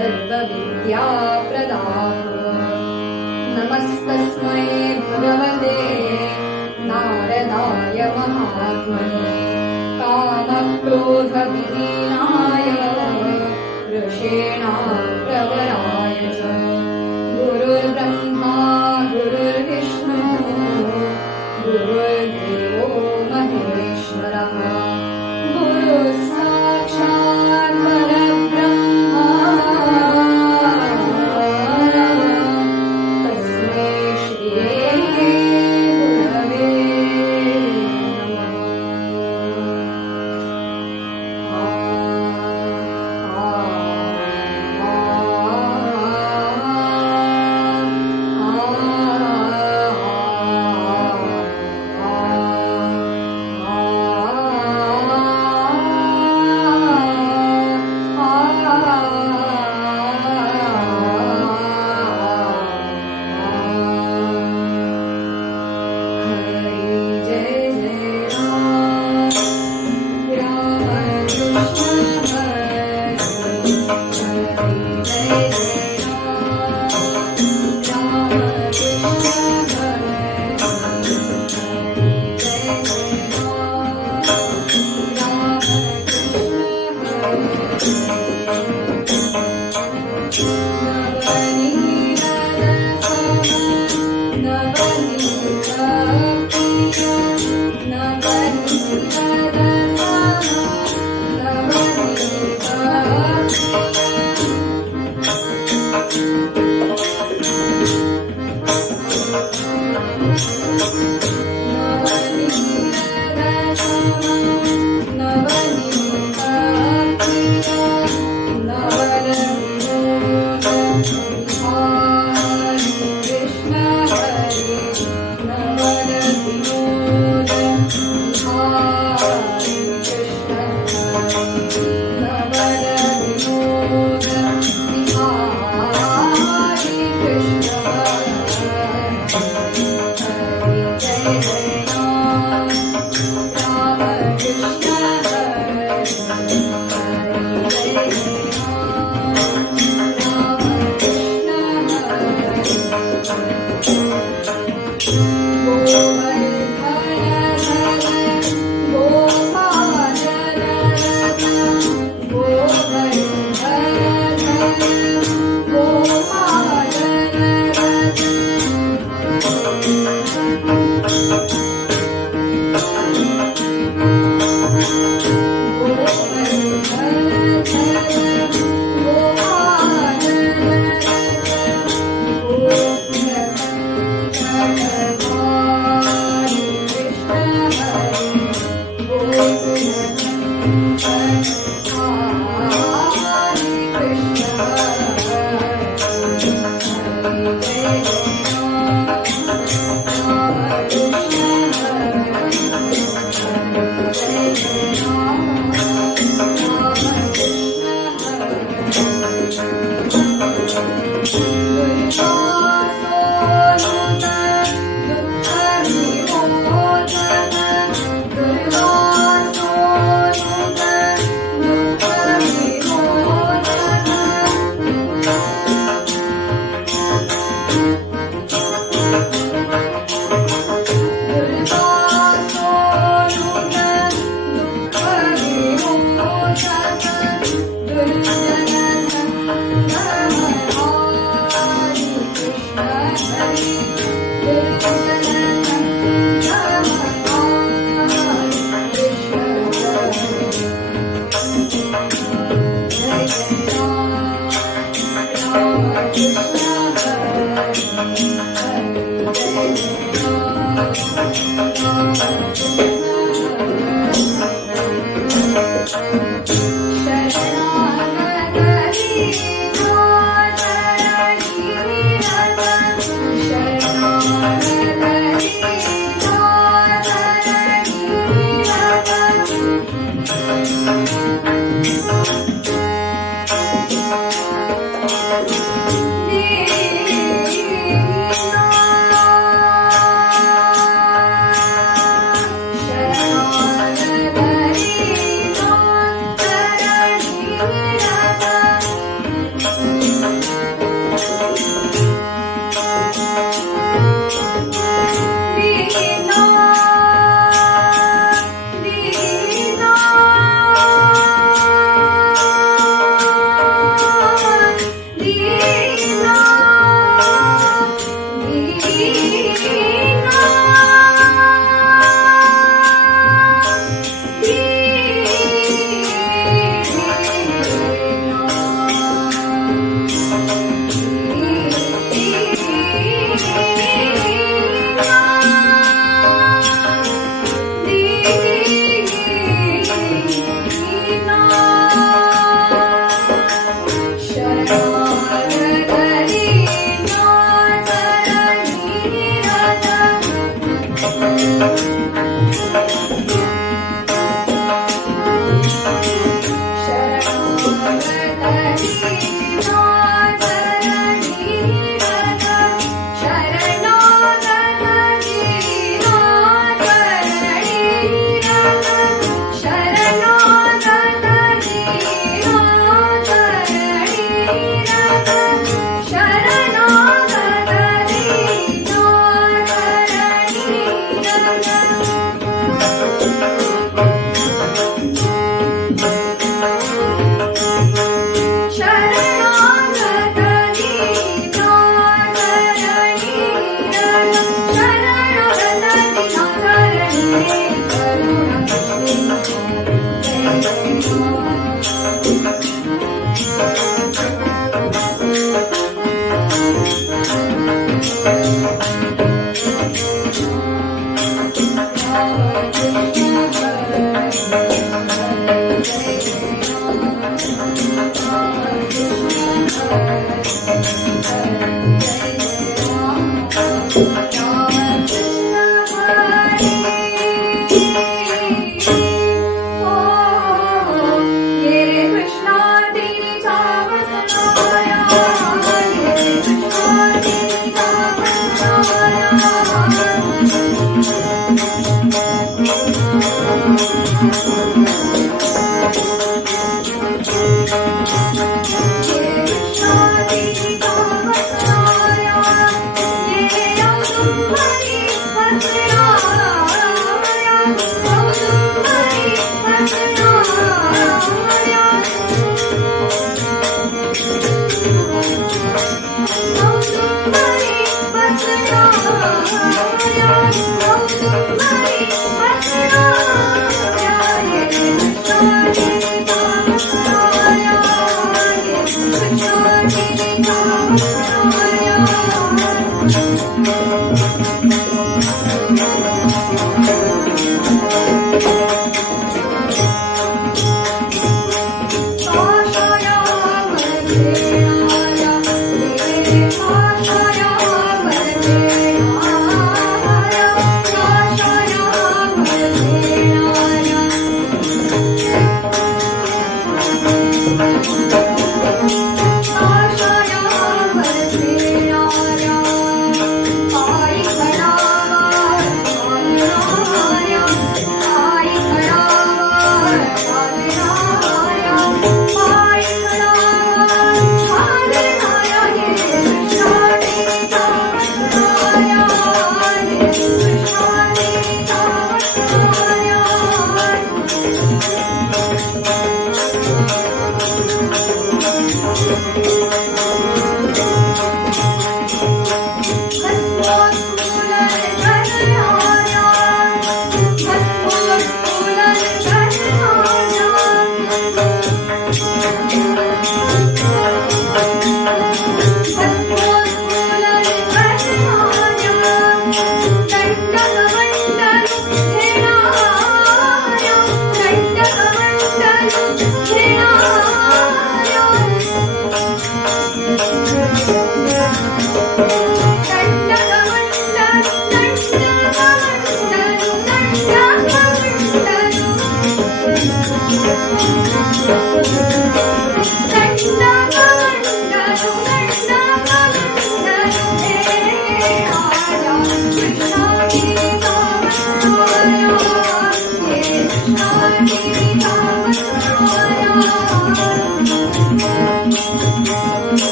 सर्वविद्याप्रदाः नमस्तस्मै भगवते नारदाय महात्मने कामक्रोधविहीनाय ऋषीणाप्रवराय च गुरुर्ब्रह्मा गुरुर्विष्णुः गुरुर्देवो महेश्वरः गुरुः साक्षात् परब्रह्मा तस्मै श्री गुरवे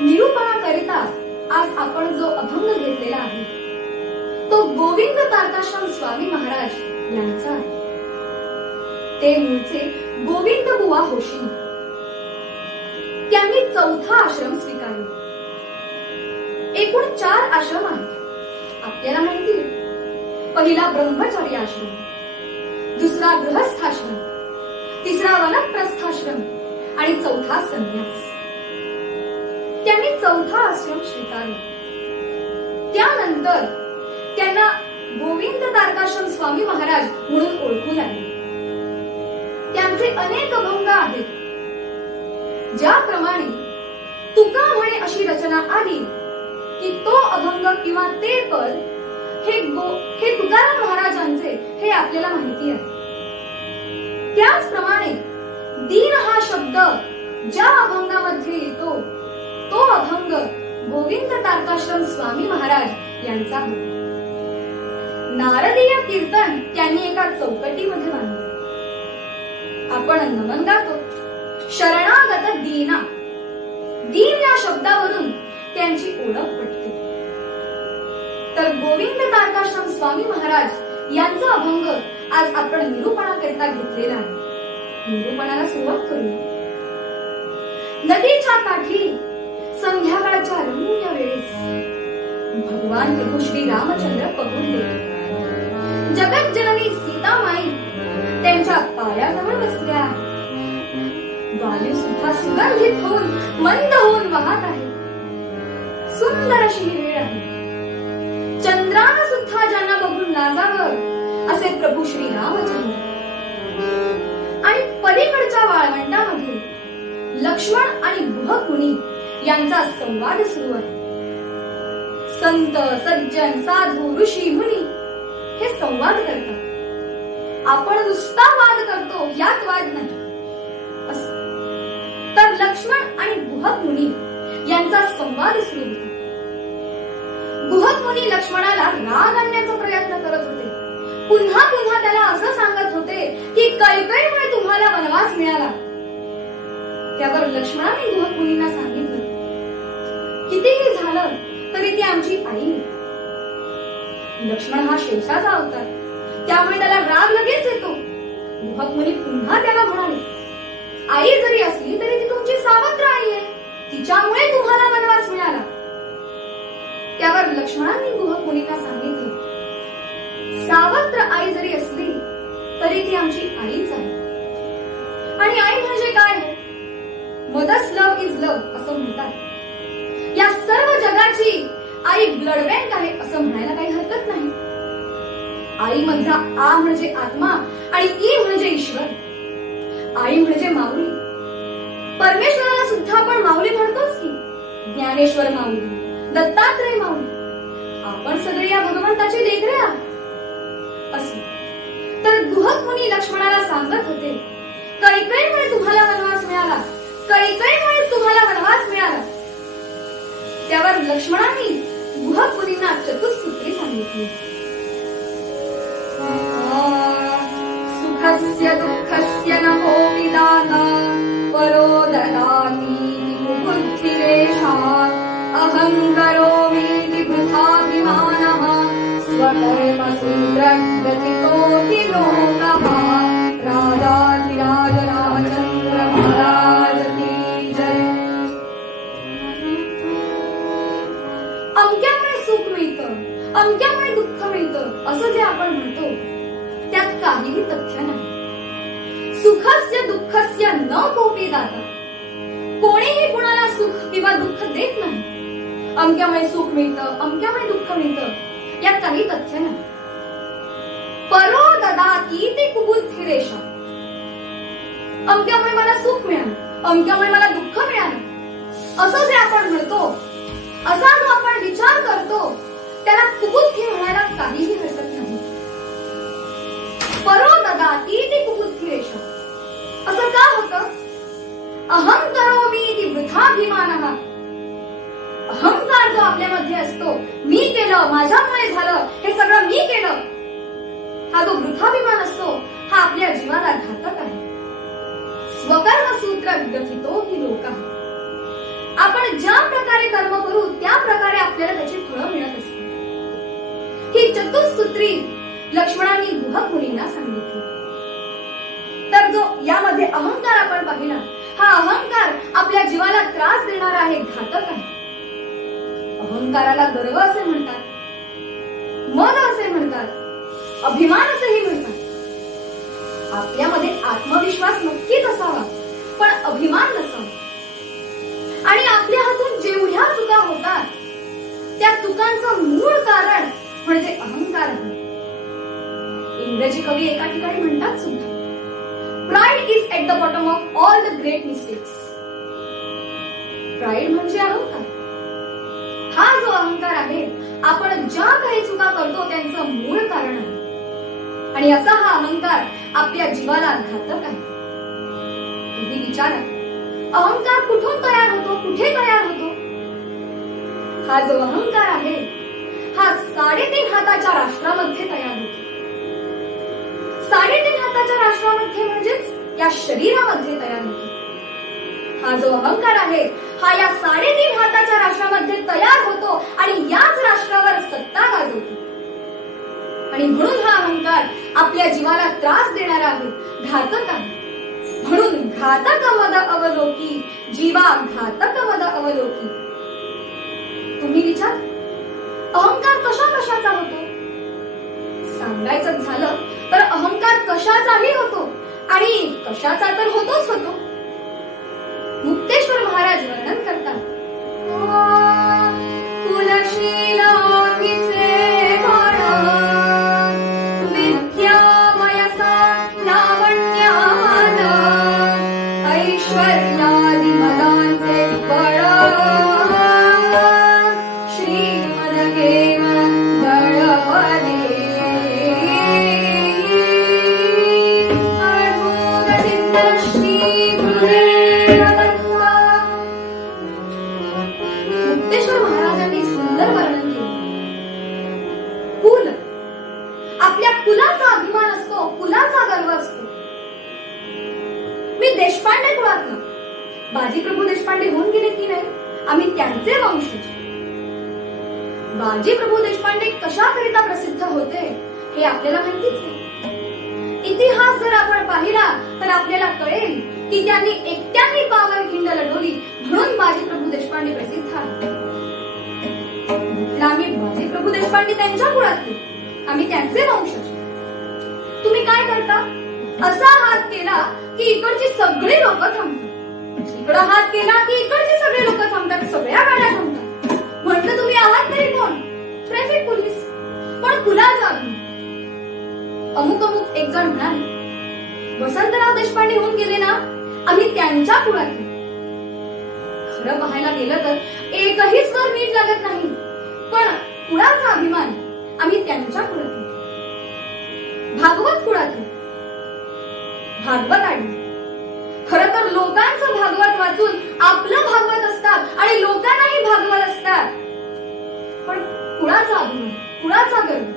निरूपणाकरिता आज आपण जो अभंग घेतलेला आहे तो गोविंद तारकाश्रम स्वामी महाराज यांचा आहे. ते मूळचे गोविंद बुवा होशिनी. त्यांनी 4था आश्रम स्वीकारला. एकूण 4 आश्रम आहेत आपल्याला माहिती आहे. पहिला ब्रह्मचर्य आश्रम, दुसरा गृहस्थाश्रम, तिसरा वनप्रस्थाश्रम आणि 4था संन्यास. त्यांनी 4था आश्रम स्वीकारला. त्यानंतर त्यांना गोविंद तारकाश्रम स्वामी महाराज म्हणून ओळखू लागले. त्यांचे अनेक अभंग आहेत. ज्याप्रमाणे तुका म्हणे अशी रचना आली की तो अभंग किंवा ते पद हे तुकाराम महाराजांचे हे आपल्याला माहिती आहे. त्याचप्रमाणे दीन हा शब्द ज्या अभंगामध्ये येतो तो अभंग गोविंद तारकाश्रम स्वामी महाराज यांचा होता. नारदीय कीर्तन त्यांनी एका चौकटीमध्ये बांधले. आपण नमन गातो, शरणागत दीना. दीन या शब्दावरून त्यांची ओळख पटते. तर गोविंद तारकाश्रम स्वामी महाराज यांचा अभंग आज आपण निरूपणाकरिता घेतलेला आहे. निरूपणाला सुरुवात करूया. नदीच्या काठी संध्याकाळच्या रम्य वेळेस भगवान प्रभू श्री रामचंद्र पहुडले. जगत जननी सीतामाई त्यांच्या पायाजवळ बसल्या. वायू सुद्धा सुगंधित होऊन मंद होऊन वाहत आहे. सुंदर अशी ही वेळ आहे. चंद्रानं सुद्धा ज्यांना बघून लाजावं असे प्रभू श्री रामचंद्र. आणि पलीकडच्या वाळवंटामध्ये लक्ष्मण आणि गुहक मुनी यांचा संवाद सुरू आहे. संत सज्जन साधू ऋषी मुनी हे संवाद करतात. आपण नुसता वाद करतो यात वाद नाही असं. तर लक्ष्मण आणि गुहक मुनी यांचा संवाद सुरू होता. गुहक मुनी लक्ष्मणाला राग आणण्याचा प्रयत्न करत होते. पुन्हा पुन्हा त्याला असं सांगत होते की कैकेयीमुळे तुम्हाला वनवास मिळाला. त्यावर लक्ष्मणाने गुहक मुनींना सांगितलं, कितीही झालं तरी ती आमची आई. लक्ष्मण हा शेषाचा अवतार, त्यामुळे त्याला राग लगेच येतो. गुहक मुनी पुन्हा त्याला म्हणाले, आई जरी असली तरी ती तुमची सावत्र आई आहे, तिच्यामुळे तुम्हाला वनवास मिळाला. त्यावर लक्ष्मणांनी गुहक मुनींना सांगितलं, सावत्र आई जरी असली तरी ती आमची आईच आहे. आणि आई म्हणजे काय? मदर्स लव्ह इज लव्ह असं म्हणतात. या सर्व जगाची आई ब्लड बँक आहे असं म्हणायला काही हरकत नाही. आई मधला आ म्हणजे आत्मा आणि ई म्हणजे ईश्वर. आई म्हणजे माऊली. परमेश्वराला सुद्धा आपण माऊली म्हणतोच की. ज्ञानेश्वर माऊली, दत्तात्रय माऊली, आपण सगळे या भगवंताची लेकरे आहोत. असं तर गुहक मुनी लक्ष्मणाला सांगत होते, कैकेयीमुळे तुम्हाला वनवास मिळाला, कैकेयीमुळे तुम्हाला वनवास मिळाला. त्यावर लक्ष्मणांनी गुहक मुनींना चतुसूत्री सांगितली. सुखस्य दुःखस्य न कोऽपि दाता परो ददातीति बुद्धिरेषा अहं करोमीति वृथाभिमानः स्वकर्मसूत्रगतितो हि लोकः. राजाधिराज रामचंद्र महाराज की जय. अमक्यामुळे सुख मिळतं, अमक्यामुळे दुःख मिळतं असं जे आपण म्हणतो त्यात काहीही तथ्य नाही. सुखस्य दुःखस्य न कोऽपि दाता. कोणीही कुणाला सुख किंवा दुःख देत नाही. अमक्यामुळे सुख मिळतं, अमक्यामुळे दुःख मिळतं यात काही तथ्य नाही. परो ददाती ते कुबुद्धिरेषा. अमक्यामुळे मला सुख मिळालं, अमक्यामुळे मला दुःख मिळालं असं जे आपण म्हणतो, असा जो आपण विचार करतो त्याला कुबुद्धी म्हणायला काहीही हरकत नाही. परो ददाती ते कुबुद्धिरेषा. असं का होतं? अहं करोमी इति वृथाभिमानः. अहंकार जो आपल्यामध्ये असतो, मी केलं, माझ्यामुळे झालं, हे सगळं मी केलं, हा जो वृथाभिमान असतो हा आपल्या जीवाला घातक आहे. स्वकर्मसूत्र गथितो हि लोकः. आपण ज्या प्रकारे कर्म करू त्या प्रकारे आपल्याला त्याची फळं मिळत असते. ही चतुसूत्री लक्ष्मणांनी गुहक मुनींना सांगितली. तर जो यामध्ये अहंकार आपण पाहिला, हा अहंकार आपल्या जीवाला त्रास देणारा आहे, घातक आहे. अहंकाराला गर्व असे म्हणतात, मन असे म्हणतात, अभिमान असेही म्हणतात. आपल्यामध्ये आत्मविश्वास नक्कीच असावा, पण अभिमान नसावा. आणि आपल्या हातून जेवढ्या चुका होतात त्या चुकांचं मूळ कारण म्हणजे अहंकार आहे. इंग्रजी कवी एका ठिकाणी म्हणतात सुद्धा, pride is at the bottom of all the great mistakes. Pride म्हणजे अहंकार. हा जो अहंकार आहे, आपण ज्या काही चुका करतो त्यांचं मूळ कारण आहे. आणि असा हा अहंकार आपल्या जीवाला घातक आहे. तुम्ही विचारा, अहंकार कुठून तयार होतो, कुठे तयार होतो? हा जो अहंकार आहे हा 3.5 हाताच्या राष्ट्रामध्ये तयार होतो. 3.5 हाताच्या राष्ट्रामध्ये म्हणजेच या शरीरामध्ये तयार होतो. हा जो अहंकार आहे हा या 3.5 हाताच्या राष्ट्रामध्ये तयार होतो आणि याच राष्ट्रावर सत्ता गाजवतो. आणि म्हणून हा अहंकार आपल्या जीवाला त्रास देणारा आहे, घातक आहे. म्हणून घातक मद अवलोकी, जीवा घातक मद अवलोकी. तुम्ही विचार, अहंकार कशाचा होतो? सांगायचं झालं तर अहंकार कशाचाही होतो आणि कशाचा तर होतोच होतो. महाराज वर्णन करतात. कुलशीलांगीचे बाळ, विद्या वयसा लावण्यान, ऐश्वर्यादि मदांचे बळ, श्रीमदगेव दळपदे, अद्भुतसिद्धश्री गुरुदेवदत्ता. मुक्तेश्वर महाराजांनी सुंदर वर्णन केले. कुल, आपल्या कुलाचा अभिमान असतो, कुलाचा गर्व असतो. मी देशपांडे कुळातलं. बाजीप्रभू देशपांडे होऊन गेले की नाही, आम्ही त्यांचे वंशज. बाजीप्रभू देशपांडे कशाकरिता प्रसिद्ध होते हे आपल्याला माहितीच आहे. इतिहास जर आपण पाहिला तर आपल्याला कळेल की त्यांनी एकट्याने पावनखिंड लढवली म्हणून बाजीप्रभू देशपांडे प्रसिद्ध आहेत. आम्ही बाजीप्रभू देशपांडे त्यांच्या कुळातले, आम्ही त्यांचे वंशज. तुम्ही काय करता? असा हात केला की इकडची सगळी लोक थांबतात, इकडं हात केला की इकडची सगळी लोक थांबतात, सगळ्या गाड्या थांबतात. म्हटलं तुम्ही आहात तरी कोण? Traffic police. पण कुलाचा अभिमान. अमुक अमुक एक जण म्हणाले, वसंतराव देशपांडे होऊन गेले ना, आम्ही त्यांच्या कुळातले. खरं पाहायला गेलं तर एकही स्वर नीट लागत नाही, पण कुळाचा अभिमान, आम्ही त्यांच्या कुळातले. भागवत कुळातले, भागवत आडले. खर तर लोकांचं भागवत वाचून आपलं भागवत असतात आणि लोकांनाही भागवत असतात. पण कुळाचा अभिमान, कुळाचा गर्व.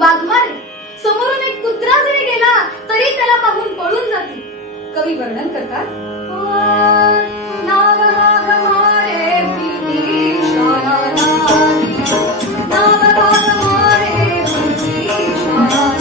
वाघमारे, समोरून एक कुत्रा जरी गेला तरी त्याला पाहून पळून जाते. कवी वर्णन करतात, नाव वाघमारे विभीषणाला, नाव वाघमारे विभीषणाला.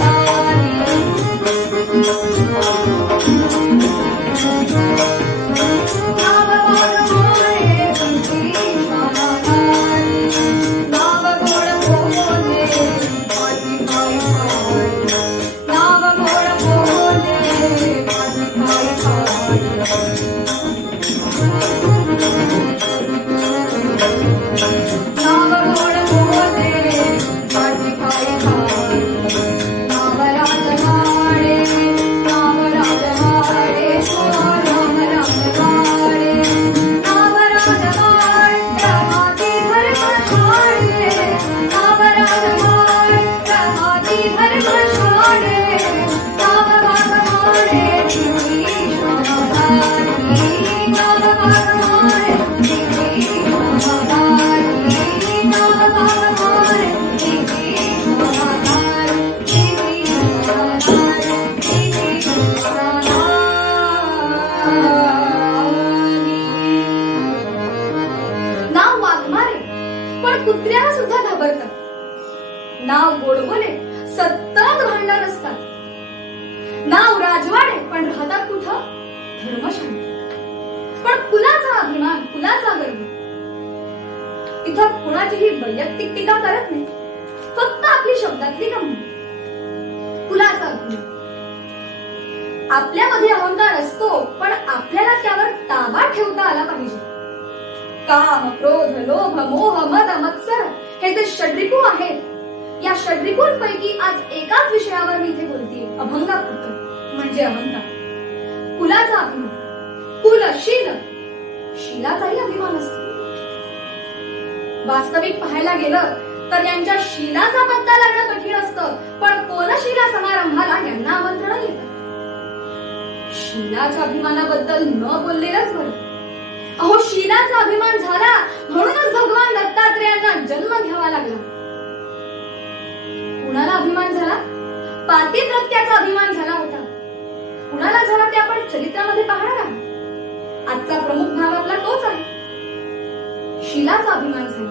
कुत्र्याला सुद्धा घाबरतात. नाव गोडबोले, सतत भांडण असतात. नाव राजवाडे, पण राहतात कुठं? धर्मशाळेत. पण कुलाचा अभिमान, कुलाचा गर्व. इथं कुणाचीही वैयक्तिक टीका करत नाही, फक्त आपली शब्दातली गंमत. कुलाचा अभिमान. आपल्यामध्ये अहंकार असतो, पण आपल्याला त्यावर ताबा ठेवता आला पाहिजे. काम, क्रोध, लोभ, मोह, मद, मत्सर हे जे षड्रिपू आहेत, या षड्रिपूंपैकी आज एकाच विषयावर मी इथे बोलतेय, अभंगाबद्दल, म्हणजे अहंकार. कुलाचा अभिमान. कुल, शील, शीलाचाही अभिमान असतो. वास्तविक पाहायला गेलं तर यांच्या शीलाचा पत्ता लागणं कठीण असतं, पण कोलशीला समारंभाला यांना आमंत्रण येतं. शीलाच्या अभिमानाबद्दल न बोललेलंच बरं. अहो, शीलाचा अभिमान झाला म्हणूनच भगवान दत्तात्रेयांना जन्म घ्यावा लागला. कुणाला अभिमान झाला? पातिव्रत्याचा अभिमान झाला होता. कुणाला झाला ते आपण चरित्रामध्ये पाहणार आहोत. आजचा प्रमुख भाग आपला तोच आहे. शीलाचा अभिमान झाला.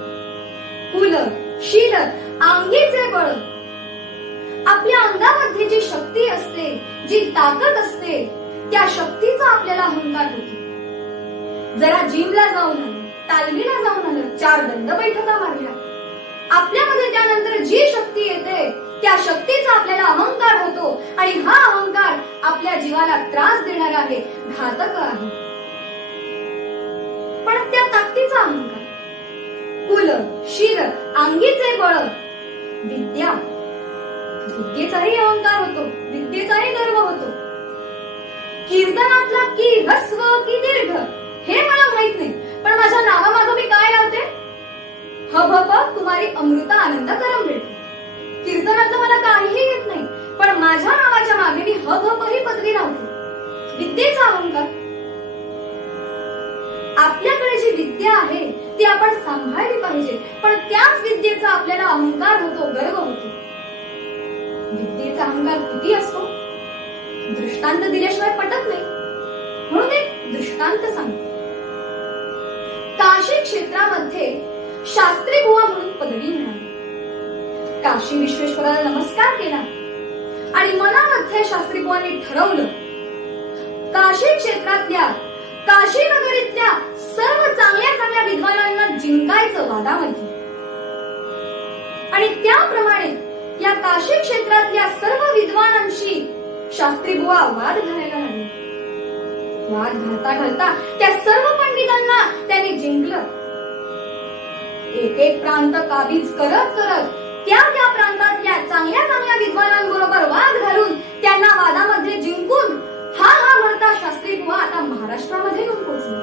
कुल, शील, अंगीचे बळ. आपल्या अंगामध्ये जी शक्ती असते, जी ताकद असते, त्या शक्तीचा आपल्याला अहंकार होतो. जरा जिमला जाऊन आलं, तालमीला जाऊन आलं, 4 दंड बैठका मारल्या, आपल्यामध्ये त्यानंतर जी शक्ती येते त्या शक्तीचा आपल्याला अहंकार होतो आणि हा अहंकार आपल्या जीवाला त्रास देणारा आहे, घातक आहे. शूल शिर अंगीचे बळ विद्या विद्येचाही अहंकार होतो, विद्येचाही गर्व होतो. कीर्तनातला की ह्रस्व की दीर्घ हे मला माहित नाही, पण माझ्या नावामागं मी काय लावते? हभप कुमारी अमृता आनंद करम मिळते. कीर्तनातलं मला काहीही येत नाही, पण माझ्या नावाच्या मागे मी हभप ही पदवी लावते. विद्येचा अहंकार. आपल्याकडे जी विद्या आहे ती आपण सांभाळली पाहिजे, पण त्याच विद्येचा आपल्याला अहंकार होतो, गर्व होतो. विद्येचा अहंकार किती असतो? दृष्टांत दिल्याशिवाय पटत नाही, म्हणून एक दृष्टांत सांगतो. काशी क्षेत्रामध्ये शास्त्री बुवा म्हणून पदवी मिळाली. काशी विश्वेश्वराला नमस्कार केला आणि मनामध्ये शास्त्री बुवांनी ठरवलं, काशी क्षेत्रातल्या काशी नगरीतल्या सर्व चांगल्या चांगल्या विद्वानांना जिंकायचं वादामध्ये. आणि त्याप्रमाणे या काशी क्षेत्रातल्या सर्व विद्वानांशी शास्त्री बुवा वाद घालायला लागले. वाद घालता घालता त्या सर्व पंडितांना त्यांनी जिंकलं. एक एक प्रांत काबीज करत करत त्या त्या प्रांतातल्या चांगल्या चांगल्या विद्वानांबरोबर वाद घालून त्यांना वादामध्ये जिंकून हा म्हणता शास्त्री बुवा आता महाराष्ट्रामध्ये येऊन पोहोचले.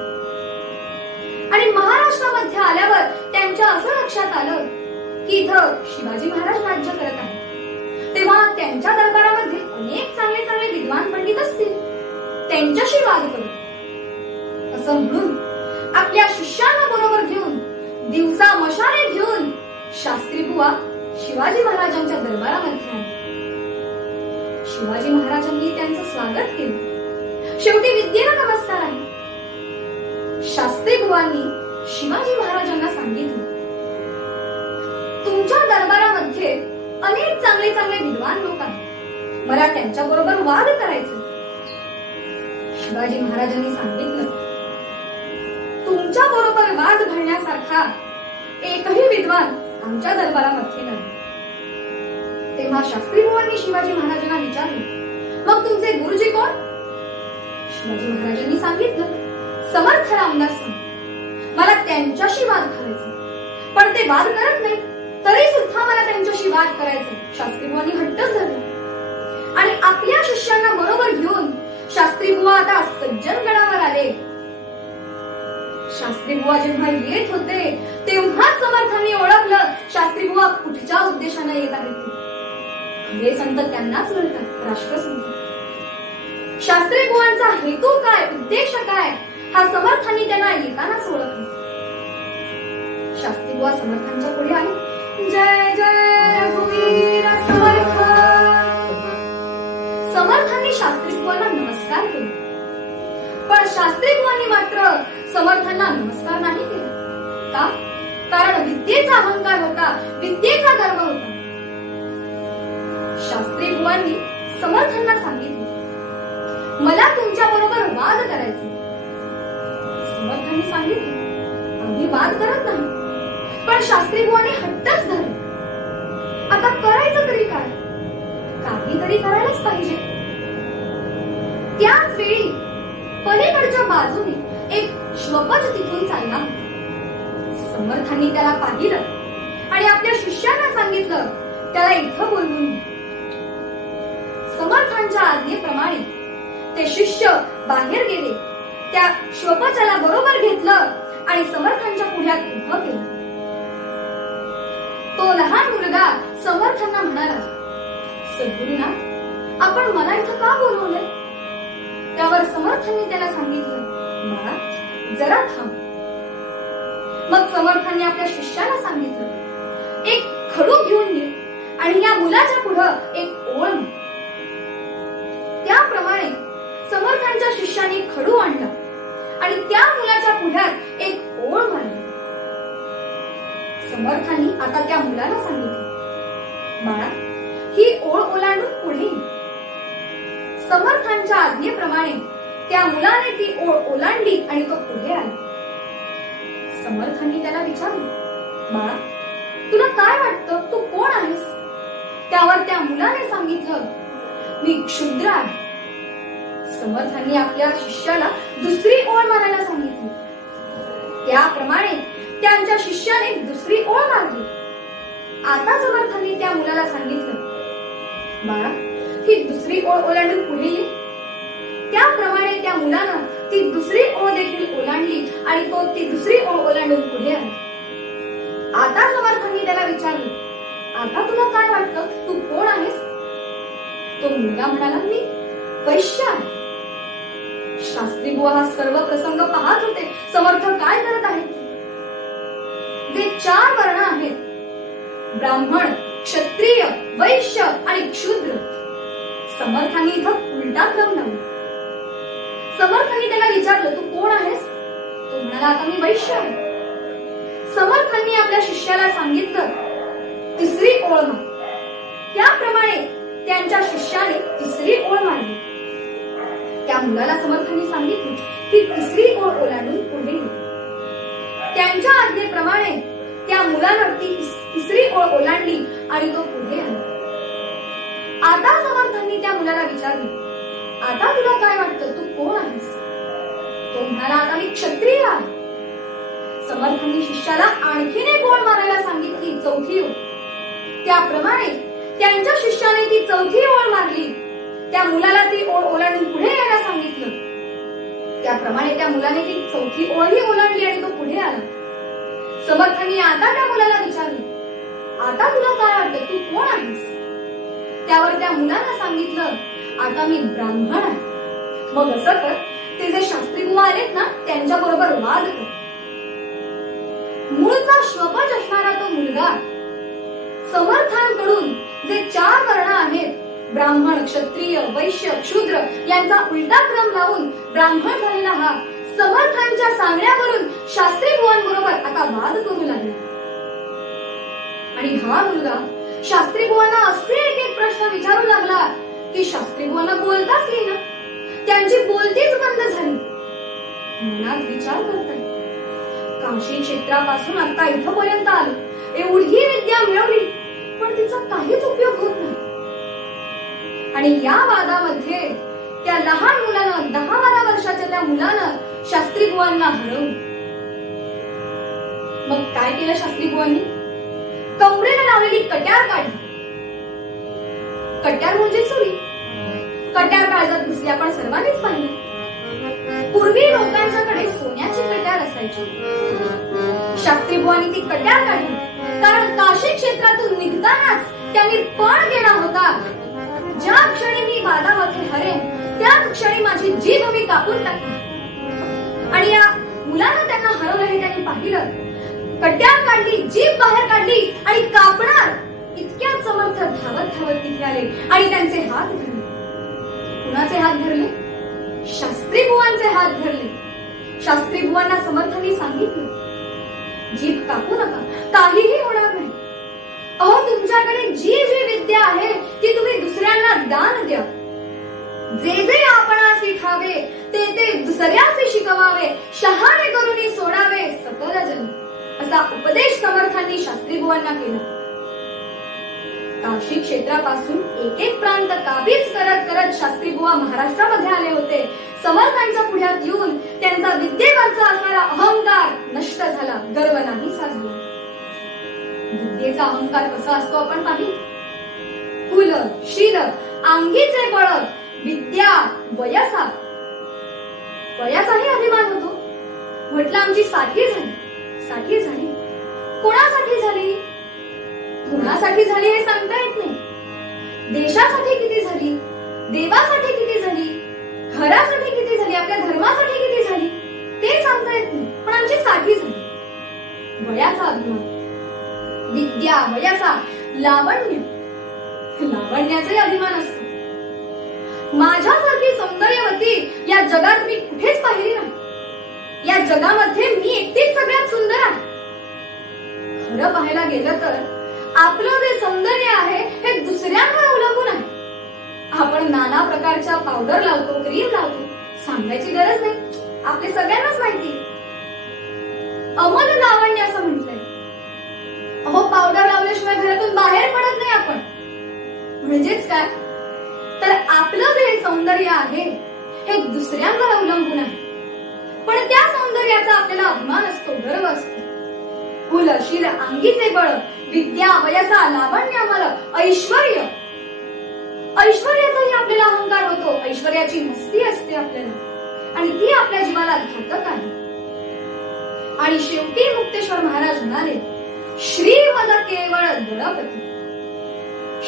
आणि महाराष्ट्रामध्ये आल्यावर त्यांच्या असं लक्षात आलं की इथं शिवाजी महाराज राज्य करत आहेत. तेव्हा त्यांच्या दरबारामध्ये अनेक चांगले चांगले विद्वान पंडित असतील, त्यांच्याशी वाद करू. असं म्हणून आपल्या शिष्यांना बरोबर घेऊन दिवसा मशाले घेऊन शास्त्री बुवा शिवाजी महाराजांच्या दरबारामध्ये आले. शिवाजी महाराजांनी त्यांचं स्वागत केलं. शेवटी विद्येला नमस्कार आहे. शास्त्री बुवांनी शिवाजी महाराजांना सांगितलं, तुमच्या दरबारामध्ये अनेक चांगले चांगले विद्वान लोक आहेत, मला त्यांच्या बरोबर वाद करायचे. शिवाजी महाराजांनी सांगितलं, तुमच्या बरोबर वाद घालण्यासारखा एकही विद्वान आमच्या दरबारामध्ये नाही. तेव्हा शास्त्री बुवांनी शिवाजी महाराजांना विचारले, मग तुमचे गुरुजी कोण? शिवाजी महाराजांनी सांगितलं, समर्थ रामदास. मला त्यांच्याशी वाद करायचा, पण ते वाद करत नाही, तरी सुद्धा मला त्यांच्याशी वाद करायचा. शास्त्री बुवांनी हट्टच धरला आणि आपल्या शिष्यांना बरोबर घेऊन शास्त्री बुवा आता सज्जनगडावर आले. शास्त्री बुवा जेव्हा येत होते तेव्हाच समर्थांनी ओळखलं शास्त्री बुवा कुठच्या उद्देशाने येत आहेत. खरे संत त्यांनाच म्हणतात, राष्ट्रसंत. शास्त्री बुवांचा हेतू काय, उद्देश काय, हा समर्थांनी त्यांना येतानाच ओळखलं. शास्त्री बुवा समर्थांच्या पुढे आले. जय जय रघुवीर समर्थ. समर्थांनी शास्त्री बुवांना नमस्कार केला, पण शास्त्री बुवांनी मात्र समर्थांना नमस्कार नाही केला. का? कारण विद्येचा अहंकार होता, विद्येचा गर्व होता. शास्त्री बुवांनी समर्थांना सांगितलं, मला तुमच्या बरोबर वाद करायचे. समर्थांनी सांगितलं, आम्ही वाद करत नाही. पण शास्त्री बुवांनी हट्टच धरले. आता करायचं तरी काय? काहीतरी करायलाच पाहिजे. त्याच वेळी पलीकडच्या बाजूने एक श्वपज तिथून चालला होता. समर्थांनी त्याला पाहिलं आणि आपल्या शिष्यांना सांगितलं, त्याला इथं बोलवून घ्या. समर्थांच्या आज्ञेप्रमाणे ते शिष्य बाहेर गेले. त्या श्वपजाला बरोबर घेतलं आणि समर्थांच्या पुढ्यात उभं केलं. तो लहान मुलगा समर्थांना म्हणाला, सद्गुरुनाथ, आपण मला इथं का बोलवलंय? त्यावर समर्थांनी त्याला सांगितलं, बाळा, जरा थांब. मग समर्थांनी आपल्या शिष्याला सांगितलं, एक खडू घेऊन ये आणि या मुलाच्या पुढं एक ओळ मार. त्याप्रमाणे समर्थांच्या शिष्याने खडू आणला आणि त्या मुलाच्या पुढ्यात एक ओळ मारली. समर्थांनी आता त्या मुलाला सांगितलं, बाळा, ही ओळ ओलांडून पुढे ये. समर्थांच्या आज्ञेप्रमाणे त्या मुलाने ती ओळ ओलांडली आणि तो पुढे आला. समर्थांनी त्याला विचारलं, बाळा, तुला काय वाटतं, तू कोण आहेस? त्यावर त्या मुलाने सांगितलं, मी क्षुद्र आहे. समर्थांनी आपल्या शिष्याला दुसरी ओळ मारायला सांगितली. त्याप्रमाणे त्यांच्या शिष्याने दुसरी ओळ मारली. आता समर्थांनी त्या मुलाला सांगितलं, बाळा, ही दुसरी ओळ ओलांडून पुढे ये. त्याप्रमाणे त्या मुलानं ती दुसरी ओळ देखील ओलांडली आणि तो ती दुसरी ओळ ओलांडून पुढे आला. आता समर्थांनी त्याला विचारलं, आता तुला काय वाटतं, तू कोण आहेस? तो मुलगा म्हणाला, मी वैश्य आहे. शास्त्री बुवा हा सर्व प्रसंग पाहत होते, समर्थ काय करत आहेत. जे 4 वर्ण आहेत, ब्राह्मण, क्षत्रिय, वैश्य आणि क्षुद्र, समर्थांनी इथं उलटा क्रम लावला. समर्थांनी त्याला विचारलं, तू कोण आहेस? तो म्हणाला, आता मी वैश्य आहे. समर्थांनी आपल्या शिष्याला सांगितलं, तिसरी ओळ मार. त्याप्रमाणे त्यांच्या शिष्याने तिसरी ओळ मारली. त्या मुलाला समर्थांनी सांगितलं की तिसरी ओळ ओलांडून पुढे ये. त्यांच्या आज्ञेप्रमाणे त्या मुलानं ती तिसरी ओळ ओलांडली आणि तो पुढे आला. आता समर्थांनी त्या मुलाला विचारलं, आता तुला काय वाटतं, तू कोण आहेस? तो म्हणाला, आता मी क्षत्रिय आहे. समर्थांनी शिष्याला आणखीन एक ओळ मारायला सांगितली, चौथी ओळ. त्याप्रमाणे त्यांच्या शिष्याने ती चौथी ओळ मारली. त्या मुलाला ती ओळ ओलांडून पुढे यायला सांगितलं. त्याप्रमाणे त्या मुलाने ती चौथी ओळही ओलांडली आणि तो पुढे आला. समर्थांनी आता त्या मुलाला विचारलं, आता तुला काय वाटतं, तू कोण आहेस? त्यावर त्या मुलानं सांगितलं, आता मी ब्राह्मण आहे. मग असं कर, ते जे शास्त्री बुवा आलेत ना, त्यांच्या बरोबर वाद कर. मूळचा श्वपच असणारा तो मुलगा समर्थांकडून जे 4 वर्ण आहेत, ब्राह्मण, क्षत्रिय, वैश्य, क्षुद्र, यांचा उलटा क्रम लावून ब्राह्मण झालेला हा समर्थांच्या सांगण्यावरून शास्त्री बुवांबरोबर आता वाद करू लागला. आणि हा मुलगा शास्त्री बुवांना असे एक एक प्रश्न विचारू लागला की शास्त्री बुवांना बोलताच येईना. त्यांची बोलतीच बंद झाली. मनात विचार करतात, काशी क्षेत्रापासून आता इथपर्यंत आलो, एवढी विद्या मिळवली, पण तिचा काहीच उपयोग होत नाही. आणि या वादामध्ये त्या लहान मुलानं, 10-12 वर्षाच्या त्या मुलानं शास्त्री बुवांना हरवलं. मग काय केलं शास्त्री बुवांनी? कमरेला लावलेली कट्यार काढली. कट्यार म्हणजे सुरी. कट्यार काळजात घुसली, आपण सर्वांनीच पाहिलं. पूर्वी लोकांच्याकडे सोन्याची कट्यार असायची. शास्त्री बुवांनी ती कट्यार काढली, कारण काशी क्षेत्रातून निघतानाच त्यांनी पण केला होता, ज्या क्षणी मी वादामध्ये हरेन, त्याच क्षणी माझी जीभ मी कापून टाकली. आणि या मुलानं त्यांना हरवलं हे त्यांनी पाहिलं. कट्यार काढली, जीभ बाहेर काढली आणि कापणार इतक्यात समर्थ धावत धावत तिथे आले आणि त्यांचे हात धरले. कुणाचे हात धरले? शास्त्री बुवांचे हात धरले. शास्त्री बुवांना समर्थांनी सांगितलं, जीभ कापू नका, काहीही होणार नाही. अहो, तुमच्याकडे जी जी विद्या आहे ती तुम्ही दुसऱ्यांना दान द्या. जे जे आपणासी ठावे ते ते दुसऱ्याचे शिकवावे, शहाणे करून सोडावे सकल जन, असा उपदेश समर्थांनी शास्त्री बुवांना केला. काशी क्षेत्रापासून एक एक प्रांत काबीज करत करत शास्त्री बुवा महाराष्ट्रामध्ये आले होते. समर्थांच्या पुढ्यात येऊन त्यांचा विद्येवरचा असणारा अहंकार नष्ट झाला, गर्व नाहीसा झाला. विद्येचा अहंकार कसा असतो आपण पाहिलं. कुल, शील, अंगीचे बळ, विद्या, वयसा. वयाचाही अभिमान होतो. म्हटलं आमची 60 झाली. 60 झाली कोणासाठी झाली, कुणासाठी झाली हे सांगता येत नाही. देशासाठी किती झाली, देवासाठी किती झाली, घरासाठी किती झाली, आपल्या धर्मासाठी किती झाली ते सांगता येत नाही. पण आमची 60 झाली. वयाचा अभिमान, विद्या, वयाचा, लावण्य, लावण्याचे अभिमान असतो. माझ्यासारखी सौंदर्यवती या जगात मी कुठेच पाहिली नाही. या जगामध्ये मी एकटीच सगळ्यात सुंदर आहे. खरं पाहायला गेलं तर आपलं जे सौंदर्य आहे हे दुसऱ्यांवर अवलंबून आहे. आपण नाना प्रकारच्या पावडर लावतो, क्रीम लावतो, सांगायची गरज नाही, आपले सगळ्यांनाच माहिती. अमल लावण्य असं म्हटलंय. अहो, पावडर लावल्याशिवाय घरातून बाहेर पडत नाही आपण. म्हणजेच काय, तर आपलं जे सौंदर्य आहे हे दुसऱ्यांवर अवलंबून आहे. पण त्या सौंदर्य ऐश्वर्याचा आपल्याला अभिमान असतो, गर्व असतो. कुल शील अंगीचे बळ, विद्या वयसा लावण्य अमर, ऐश्वर्याचाही आपल्याला अहंकार होतो. ऐश्वर्याची मस्ती असते आपल्याला आणि ती आपल्या जीवाला घातक आहे. आणि शेवटी मुक्तेश्वर महाराज म्हणाले, श्रीमद केवळ दळपती.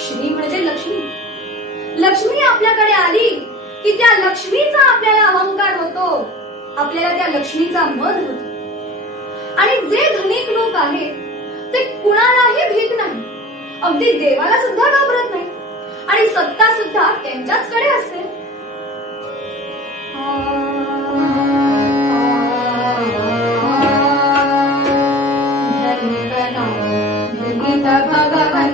श्री म्हणजे लक्ष्मी. लक्ष्मी आपल्याकडे आली की त्या लक्ष्मीचा आपल्याला अहंकार होतो, आपल्याला त्या लक्ष्मीचा मद होतो. आणि जे धनिक लोक आहेत ते कुणालाही भीत नाही, अगदी देवाला सुद्धा घाबरत नाही आणि सत्ता सुद्धा त्यांच्याचकडे असते. भगवंता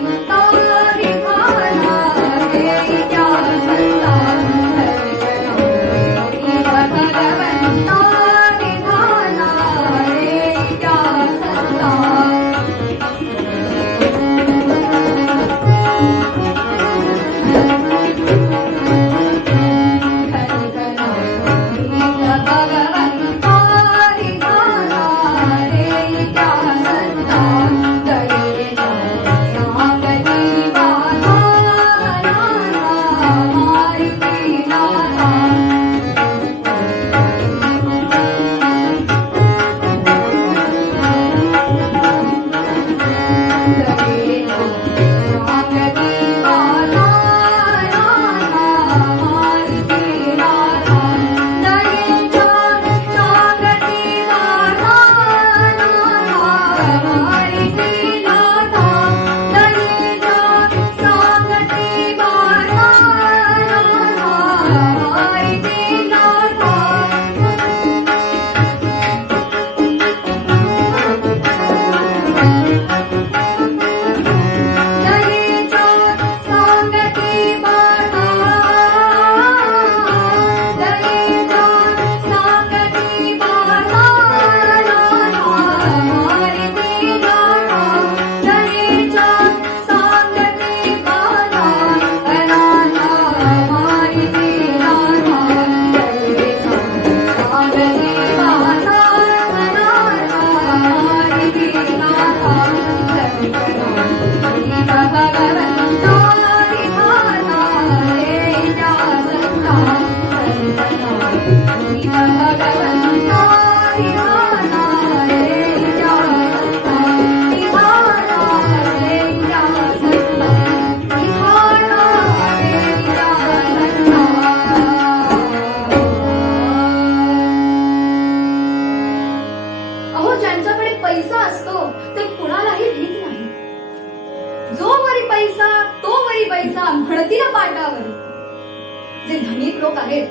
पैसा असतो ते कुणालाही भीत नाही. जो वरी पैसा तो वरी पैसा म्हणतील पाटावर. जे धनिक लोक आहेत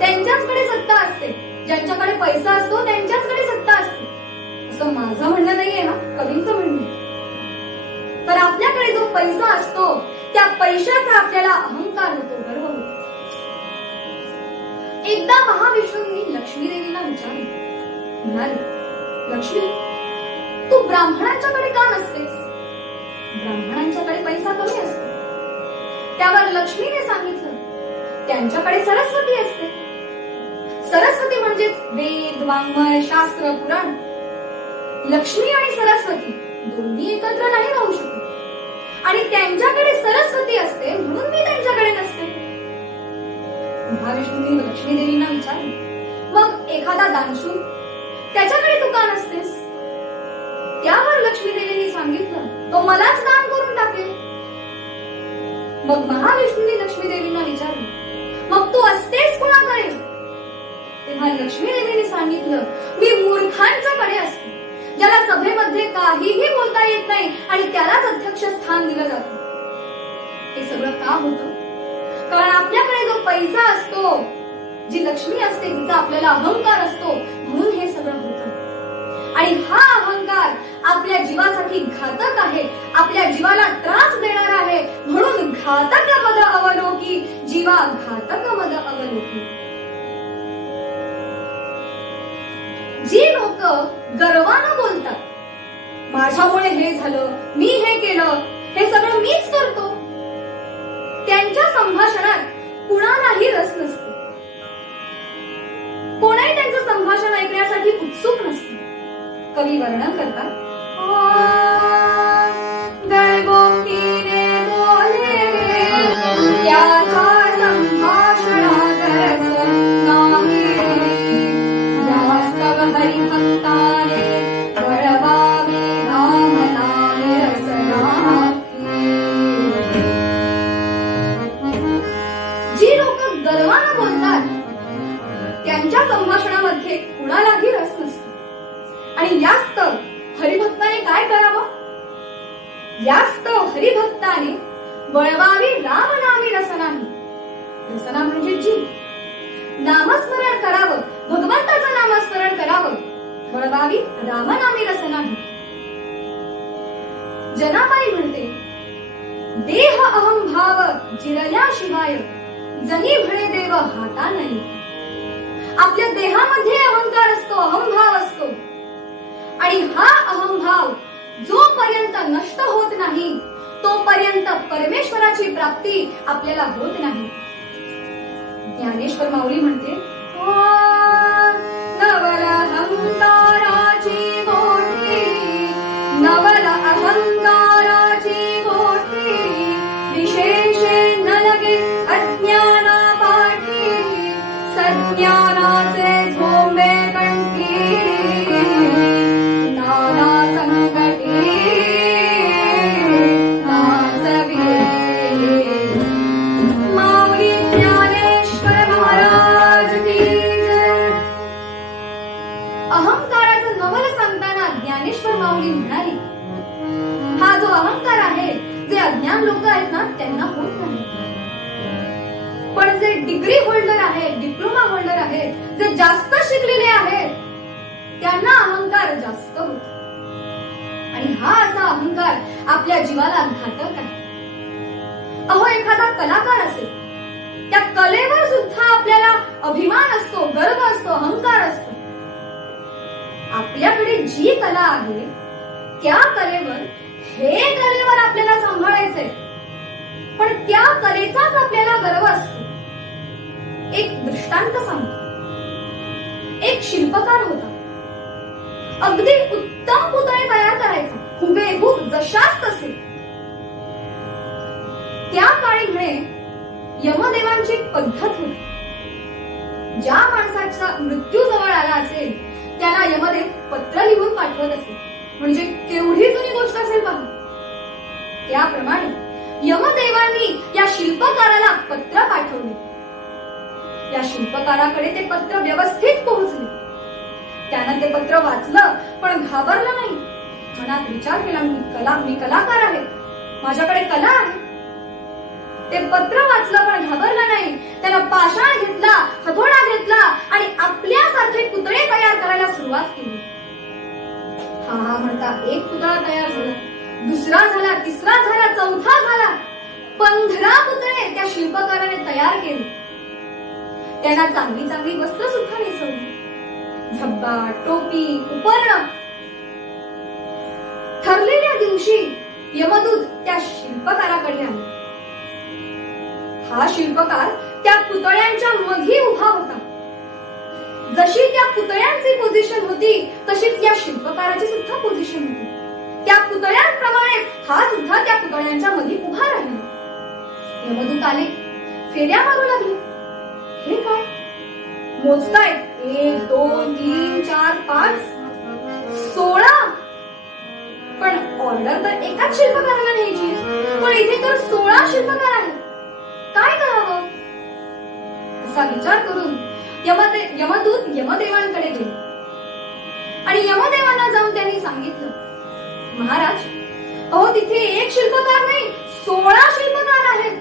त्यांच्याचकडे सत्ता असते, ज्यांच्याकडे पैसा असतो त्यांच्याचकडे सत्ता असते, असं माझं म्हणणं नाहीये ना, कवींचं म्हणणं. तर आपल्याकडे जो पैसा असतो त्या पैशाचा आपल्याला अहंकार होतो, गर्व होतो. एकदा महाविष्णूंनी लक्ष्मी देवीला विचारले, म्हणाले, लक्ष्मी, तू ब्राह्मणांच्याकडे का नसतेस? ब्राह्मणांच्याकडे पैसा कमी असतो. त्यावर लक्ष्मीने सांगितलं, त्यांच्याकडे सरस्वती असते. सरस्वती म्हणजे वेद, वाङ्मय, शास्त्र, पुराण. लक्ष्मी आणि सरस्वती दोन्ही एकत्र नाही राहू शकत आणि त्यांच्याकडे सरस्वती असते म्हणून मी त्यांच्याकडे नसते. महाविष्णूंनी लक्ष्मी देवींना विचारले, मग एखादा दानशूर त्याच्याकडे तू का नसतेस? त्यावर लक्ष्मी देवींनी सांगितलं, तो मलाच दान करून टाकेल. मग महाविष्णूंनी लक्ष्मी देवींना विचारले, मग तू असतेस कोणाकडे? तेव्हा लक्ष्मी देवींनी सांगितलं, मी मूर्खांच्याकडे असते, ज्याला सभेमध्ये काहीही बोलता येत नाही आणि त्यालाच अध्यक्ष स्थान दिलं जातं. हे सगळं का होतं? कारण आपल्याकडे जो पैसा असतो, जी लक्ष्मी असते तिचा आपल्याला अहंकार असतो, म्हणून हे सगळं होतं. आणि हा अहंकार आपल्या जीवासाठी घातक आहे, आपल्या जीवाला त्रास देणार आहे. म्हणून घातक मद अवलोकी, जीवा घातक मद अवलोकी. जी लोक गर्वानं बोलतात, माझ्यामुळे हे झालं, मी हे केलं, हे सगळं मीच करतो, त्यांच्या संभाषणात कुणालाही रस नसतो. कोणाही त्यांचं संभाषण ऐकण्यासाठी वर्णन करतात. गळगोटीने बोले त्याचा संभाषणात रस नाही. वास्तव हरिभक्ताने वळवावे नामनामे रस नाही. जी लोक गर्वानं बोलतात त्यांच्या संभाषणामध्ये कुणालाही रस नसतो. आणि यास्त हरिभक्ताने काय करावं? यास्त हरिभक्ताने वळवावी रामनामी रसनाही. रसना म्हणजे जी. नामस्मरण करावं, भगवंताचं नामस्मरण करावं, वळवावी रामनामी रसनाही. जनाबाई म्हणते, देह अहम भाव जिरयाशिवाय जनी भळे देव हाता नाही. आपल्या देहामध्ये अहंकार असतो, अहंभाव असतो. आणि हा अहंभाव जोपर्यंत नष्ट होत नाही तोपर्यंत परमेश्वराची प्राप्ती आपल्याला होत नाही. ज्ञानेश्वर माऊली म्हणते, नवल अहंकाराची गोठी, नवल अहंकाराची गोठी, विशेषे न लगे अज्ञाना पाठी, सज्ञानाचे झोंबे कंठी, नाना संकटी नाचवी. माऊली ज्ञानेश्वर महाराज की जय. अहंकाराचं नवल सांगताना ज्ञानेश्वर माऊली म्हणाली, हा जो अहंकार आहे, जे अज्ञान लोक आहेत ना त्यांना होत नाही. पण जे डिग्री होल्डर आहेत, डिप्लोमा होल्डर आहेत, जे जास्त शिकलेले आहेत त्यांना अहंकार जास्त होतो. आणि हा असा अहंकार आपल्या जीवाला घातक आहे. अहो, एखादा कलाकार असेल, त्या कलेवर सुद्धा आपल्याला अभिमान असतो, गर्व असतो, अहंकार असतो. आपल्याकडे जी कला आहे त्या कलेवर, हे कलेवर आपल्याला सांभाळायचंय, पण त्या कलेचाच आपल्याला गर्व असतो. एक दृष्टांत सांगतो. एक शिल्पकार होता. अगदी उत्तम पुतळे तयार करायचा, हुबेहूब जशास तसे. त्या काळी म्हणे यमदेवांची पद्धत होती. ज्या माणसाचा मृत्यू जवळ आला असेल त्याला यमदेव पत्र लिहून पाठवत असे. म्हणजे केवढी जुनी गोष्ट असेल पहा. त्याप्रमाणे यमदेवांनी या शिल्पकाराला पत्र पाठवले. या शिल्पकाराकडे ते पत्र व्यवस्थित पोहोचले. त्यानं ते पत्र वाचलं पण घाबरलं नाही. मनात विचार केला, मी कलाकार आहे, माझ्याकडे कला आहे. ते पत्र वाचलं पण घाबरलं नाही. त्यानं पाषाण घेतला, हथोडा घेतला आणि आपल्यासारखे पुतळे तयार करायला सुरुवात केली. हा म्हणता एक पुतळा तयार झाला, दुसरा झाला, तिसरा झाला, चौथा झाला. 15 पुतळे त्या शिल्पकाराने तयार केले. त्यांना चांगली चांगली वस्त्र सुद्धा नेसवली, झब्बा, टोपी, उपर्ण. ठरलेल्या दिवशी यमदूत त्या शिल्पकाराकडे आला. हा शिल्पकार त्या पुतळ्यांच्या मध्ये उभा होता. जशी त्या पुतळ्यांची पोझिशन होती तशीच या शिल्पकाराची सुद्धा पोझिशन होती. त्या पुतळ्यांप्रमाणे हा सुद्धा त्या पुतळ्यांच्या मध्ये उभा राहिला. यमदूत आले, फेऱ्या मारू लागले. हे काय मोजताय? 1 2 3 4 5 16. पण ऑर्डर तर एकाच शिल्पकाराला न्यायची, पण इथे तर 16 शिल्पकार आहेत. काय करावं असा विचार करून यमदूत यमदेवांकडे गेले. आणि यमदेवांना जाऊन त्यांनी सांगितलं, महाराज, अहो तिथे एक शिल्पकार नाही, 16 शिल्पकार आहेत.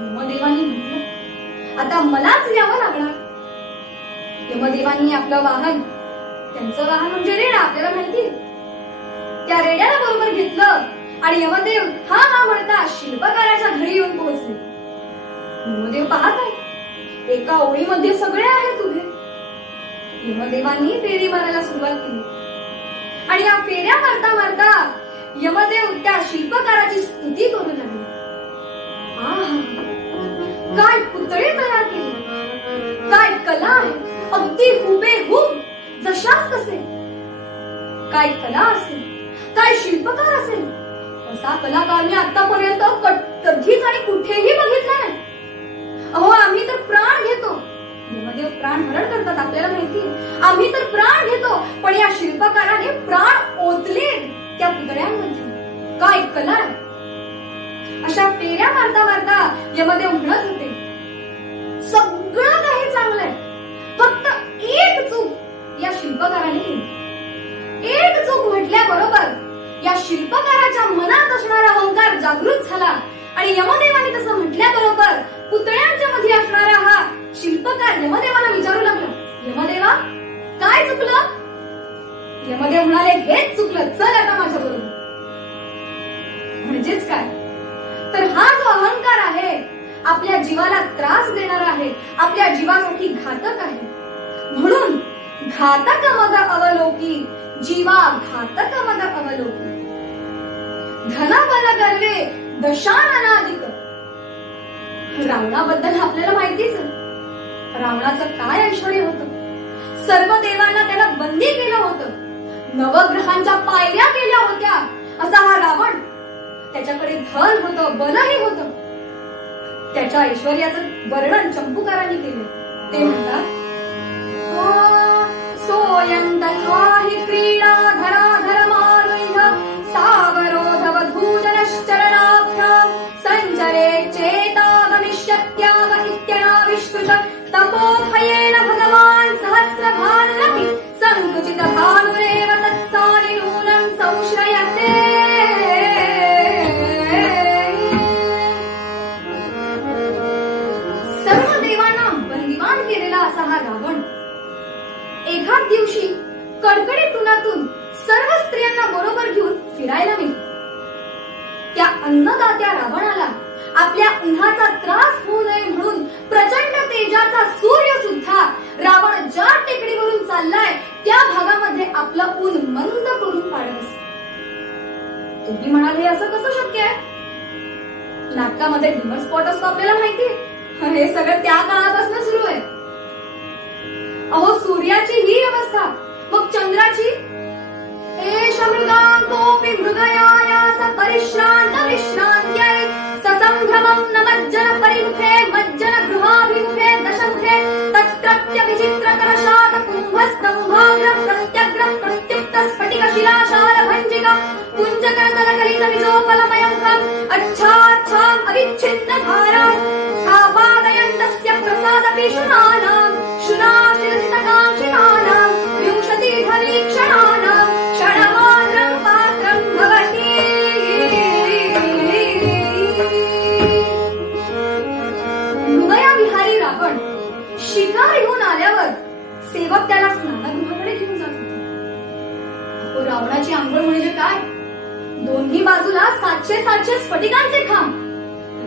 यमदेवांनी म्हटलं, आता मलाच यावं लागणार. यमदेवांनी आपलं वाहन, त्यांचं वाहन म्हणजे रेडा, आपल्याला माहिती, त्या रेड्याला बरोबर घेतलं आणि यमदेव हा हा म्हणता शिल्पकाराच्या घरी येऊन पोहोचले. यमदेव पाहत आहे, एका ओळीमध्ये सगळे आहेत उभे. यमदेवांनी फेरी मारायला सुरुवात केली आणि या फेऱ्या मारता मारता यमदेव त्या शिल्पकाराची स्तुती करू लागले. काय पुतळे तयार केले, काय कला आहे, अगदी हुबेहूब जशास तसे. काय कला असेल, काय शिल्पकार असेल, असा कलाकार मी आतापर्यंत कधीच आणि कुठेही बघितला नाही. अहो आम्ही तर प्राण घेतो, देवदेव प्राण हरण करतात आपल्याला माहिती, आम्ही तर प्राण घेतो, पण या शिल्पकाराने प्राण ओतले त्या पुतळ्यांमध्ये. काय कला आहे. अशा फेऱ्या मारता मारता यमदेव म्हणत होते, सगळं काही चांगलंय, फक्त एक चूक या शिल्पकाराने केली. एक चूक म्हटल्याबरोबर या शिल्पकाराच्या मनात असणारा अहंकार जागृत झाला आणि यमदेवाने तसं म्हटल्याबरोबर पुतळ्यांच्या मध्ये असणारा हा शिल्पकार यमदेवाला विचारू लागला, यमदेवा काय चुकलं? यमदेव म्हणाले, हेच चुकलं, चल आता माझ्या बरोबर. म्हणजेच काय तर हा जो अहंकार आहे आपल्या जीवाला त्रास देणारा आहे, आपल्या जीवासाठी घातक आहे. म्हणून घातक मग अवलोकी जीवा घातक मग अवलोकी धनबल गर्वे दशाननाधिक. रावणाबद्दल आपल्याला माहितीच आहे, रावणाचं काय ऐश्वर्य होतं. सर्व देवांना त्याला बंदी केलं होतं, नवग्रहांच्या पायऱ्या केल्या होत्या. असा हा रावण, त्याच्याकडे धन होतं, बलही होतं. त्याच्या ऐश्वर्याचं वर्णन चंपूकारांनी केले. ते म्हणतात, सोयं तत्वाहि क्रीडा धराधर मारुह्य सावरोधवधूजनश्चरणाभ्यां संचरे चेतागमिष्यत्याग इत्यनाविष्कृत तपोभयेन भगवान् सहस्रभानुरपि संकुचित भानुरेव तत्सारि नूनं संश्रयते. सर्व देवांना बंदिवान केलेला असा हा रावण एखाद दिवशी कडकडीत उन्हातून सर्व स्त्रियांना बरोबर घेऊन फिरायला निघाला. त्या अन्नदात्या रावणाला आपल्या उन्हाचा त्रास होऊ नये म्हणून प्रचंड तेजाचा सूर्य सुद्धा रावण ज्या टेकडीवरून चाललाय त्या भागामध्ये आपलं ऊन मंद करून पाडत असतो. तुम्ही म्हणाले असं कसं शक्य आहे? नाटकामध्ये डिमर स्पॉट असतो आपल्याला माहितीये, हे सगळं त्या काळापासून सुरू आहे. अहो सूर्याची ही अवस्था, मग चंद्राची, एष मृगांकोऽपि मृगयायास परिश्रांत विश्रांत्यै ससंभ्रमं न मज्जन परिमुखे मज्जन गृहाभिमुखे दशमुखे तत्रत्य विचित्रकरशात कुंभस्तंभाग्र प्रत्यग्र प्रत्युक्त स्फटिक शिलाशाल भञ्जिका कुञ्जकरतलकलित विजोपलमयङ्कम् अच्छाच्छाम् अविच्छिन्न धाराम् आपादयन्तस्य प्रसादपिशुनानाम् शुनाशिरसितकाङ्क्षितानाम् विंशतिधवीक्षणानाम् क्षणमात्रम् पात्रम् भवति. मृगयाविहारी रावण शिकार घेऊन आल्यावर सेवक त्याला स्नानगृहाकडे घेऊन जात होते. रावणाची आंघोळ म्हणजे काय? दोन्ही बाजूला 700 स्फटिकांचे खांब,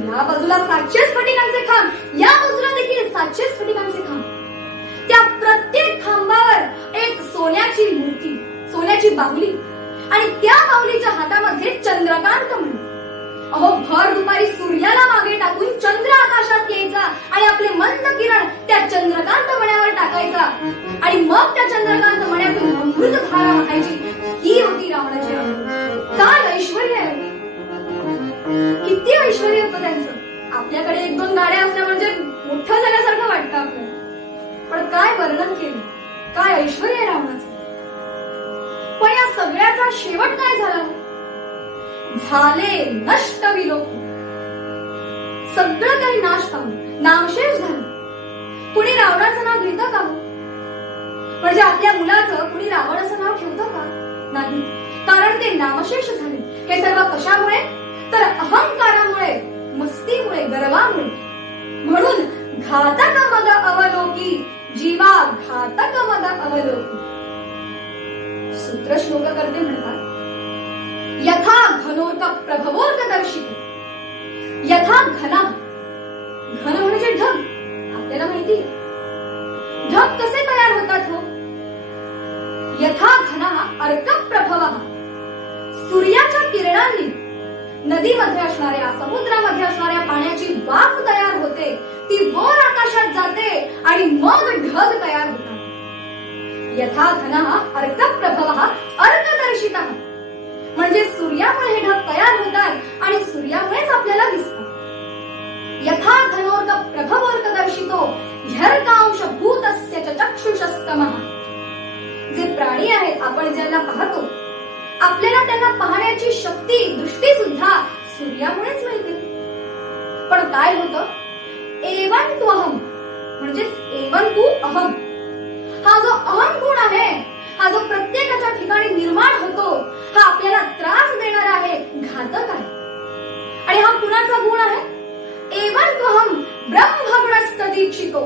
या बाजूला 700 स्फटिकांचे खांब, या बाजूला देखील 700 स्फटिकांचे खांब. त्या प्रत्येक खांबावर एक सोन्याची मूर्ती, सोन्याची बाहुली आणि त्या बाहुलीच्या हातामध्ये चंद्रकांत म्हणे. अहो भर दुपारी सूर्याला मागे टाकून चंद्र आकाशात यायचा आणि आपले मंद किरण त्या चंद्रकांत मण्यावर टाकायचा आणि मग त्या चंद्रकांत मण्यातून अमृत धारा वाहायची. ही होती रावणाची आंघोळ. काय ऐश्वर्य आहे, किती ऐश्वर्य होतं त्यांचं. आपल्याकडे 1-2 गाड्या असल्या म्हणजे मोठं झाल्यासारखं वाटतं आपल्याला, पण काय वर्णन केलं, काय ऐश्वर्य आहे रावणाचं. पण या सगळ्याचा शेवट काय झाला? झाले नष्ट विलोक. सगळं काही नाश पावलं, नामशेष झालं. कुणी रावणाचं नाव घेतं का? म्हणजे आपल्या मुलाचं कुणी रावण असं नाव ठेवतं का? नाही, कारण ते नामशेष झाले. हे सर्व कशामुळे? तर अहंकारामुळे, मस्तीमुळे, गर्वामुळे. म्हणून घातक मग अवलोकी जीवा घातक मग अवलोकी. सूत्र श्लोक करते म्हणतात, यथा घनोर्क प्रभवोर्क दर्शिके यथा घना. घन म्हणजे ढग, आपल्याला माहिती. ढग कसे तयार होतात हो? यथा घना अर्क प्रभव. सूर्याच्या किरणांनी नदीमध्ये असणाऱ्या, समुद्रामध्ये असणाऱ्या पाण्याची वाफ तयार होते, ती वर आकाशात जाते आणि मग ढग तयार होतात. यथा घनः अर्कप्रभवः अर्कदर्शितः. म्हणजे सूर्यामुळे हे ढग तयार होतात आणि सूर्यामुळेच आपल्याला दिसतात. यथा घनोर्क प्रभवोर्कदर्शितो ह्यर्कांश भूतस्य च चक्षुषस्तमः. जे प्राणी आहेत आपण ज्यांना पाहतो आपल्याला त्यांना पाहण्याची शक्ती दृष्टी सुद्धा सूर्यामुळेच मिळते. पण काय होतं, एवं तू अहम म्हणजेच एवं तू अहम, हा जो अहम गुण आहे, हा जो प्रत्येकाच्या ठिकाणी निर्माण होतो, हा आपल्याला त्रास देणार आहे, घातक आहे. आणि हा कुणाचा गुण आहे? एवं तू अहम ब्रह्मगुणस्थ दीक्षितो.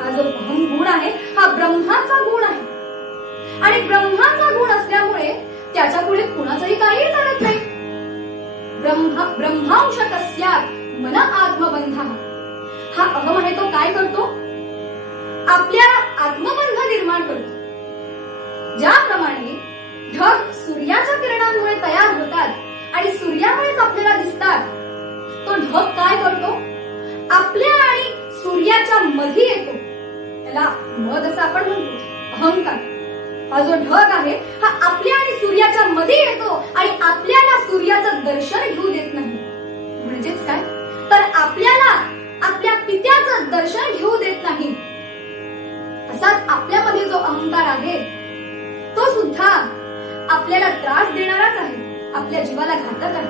हा जो अहम गुण आहे हा ब्रह्माचा गुण आहे. आणि ब्रह्माचा गुण असल्यामुळे त्याच्या पुढे कुणाचंही काही चालत नाही. ब्रह्मांश तस्यात मन आत्मबंध. हा अहम आहे तो काय करतो? आपल्या आत्मबंध निर्माण करतो. ज्याप्रमाणे ढग सूर्याच्या किरणांमुळे तयार होतात आणि सूर्यामुळेच आपल्याला दिसतात, तो ढग काय करतो? आपल्या आणि सूर्याच्या मध्ये येतो. त्याला मध असं आपण म्हणतो, अहंकार. हा जो ढग आहे हा आपल्या आणि सूर्याच्या मध्ये येतो आणि आपल्याला सूर्याचं दर्शन घेऊ देत नाही. म्हणजेच काय, तर आपल्याला आपल्या पित्याचं दर्शन घेऊ देत नाही. असाच आपल्यामध्ये जो अहंकार आहे तो सुद्धा आपल्याला त्रास देणाराच आहे, आपल्या जीवाला घातक आहे.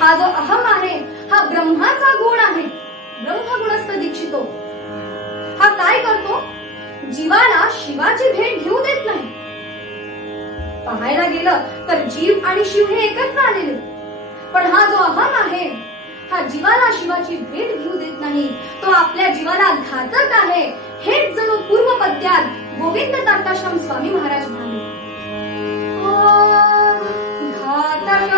हा जो अहम आहे हा ब्रह्माचा गुण आहे, ब्रह्मगुणस्थ दीक्षितो. हा काय करतो? जीवाला शिवाची भेट घेऊ देत नाही. पाहायला गेलं तर जीव आणि शिव हे एकत्र आलेले, पण हा जो अहम आहे हा जीवाला शिवाची भेट घेऊ देत नाही. तो आपल्या जीवाला घातक आहे. हेच जणू पूर्व पद्यात गोविंद ताकाश्रम स्वामी महाराज म्हणाले, घातक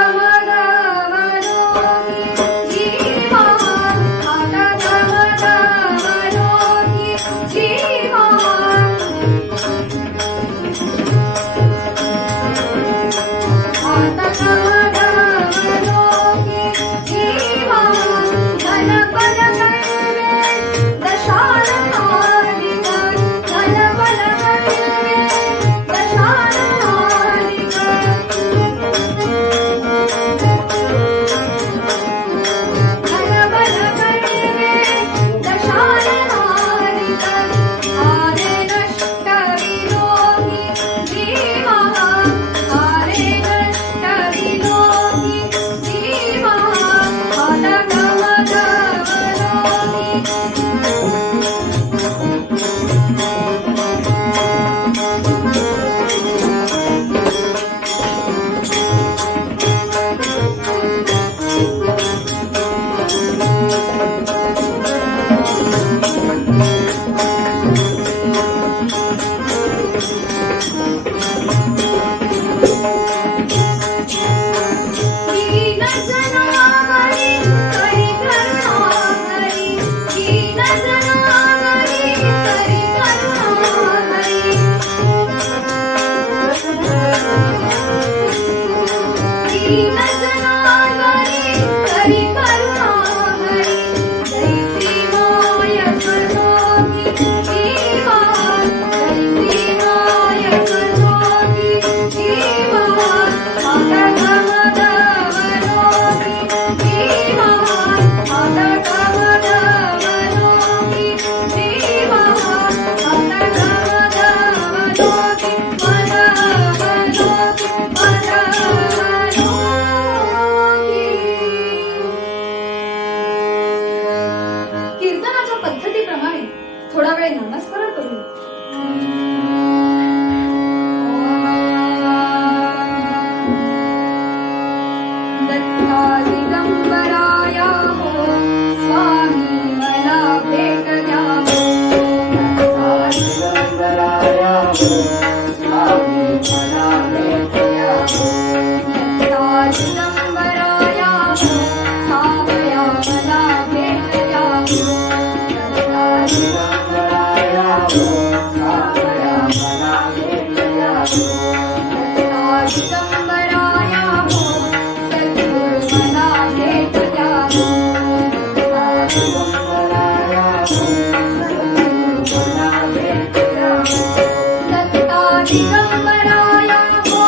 दिगंबराया हो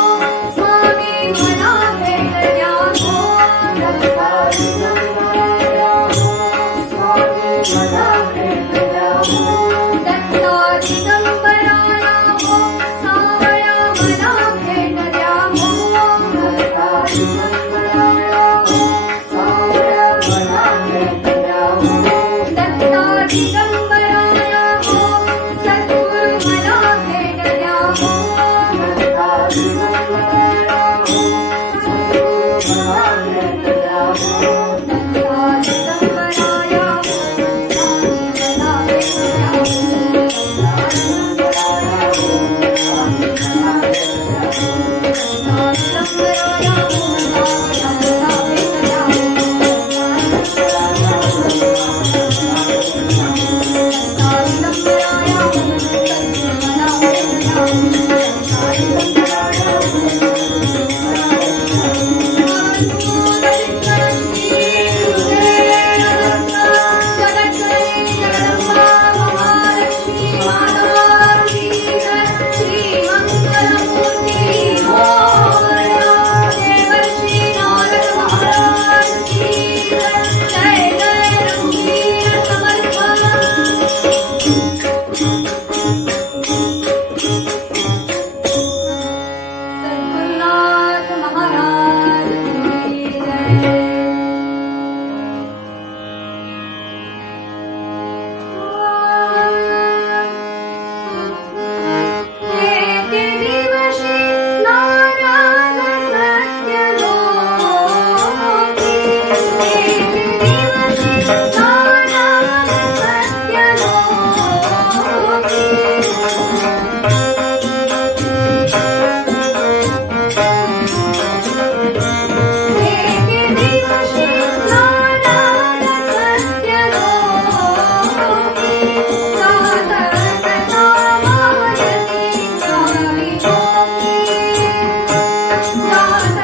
स्वामी मला भेट द्या हो दत्ता दिगंबराया हो स्वामी मला भेट द्या हो दत्ता दिगंबराया हो सावळ्या मला भेट द्या हो दत्ता दिगंबराया हो सावळ्या मला भेट द्या हो दत्ता दिगंबराया हो सद्गुरु मला भेट द्या हो दत्ता दिगंबराया हो सद्गुरु मला भेट द्या हो दत्ता दिगंबराया हो स्वामी मला भेट द्या हो दिगंबराया हो स्वामी मला भेट द्या हो दिगंबराया हो सावळ्या मला भेट द्या हो दिगंबराया हो सद्गुरु मला भेट द्या सद्गुरुनाथ महाराज की जय. एक दिवशी नारद सत्य लोकी एक दिवशी नारद सत्य लोकी एक दिवशी नारद सत्य लोकी जात सदा मायती जावी लोकी जात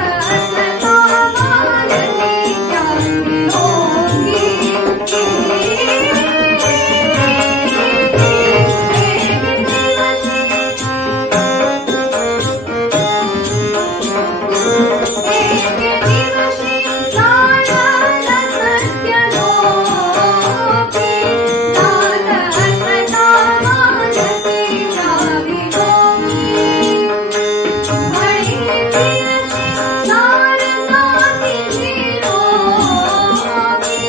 सदा मायती जावी लोकी एक दिवशी नारद सत्य लोकी जात सदा मायती जावी लोकी म्हणे दिवशी नारदाची लोकी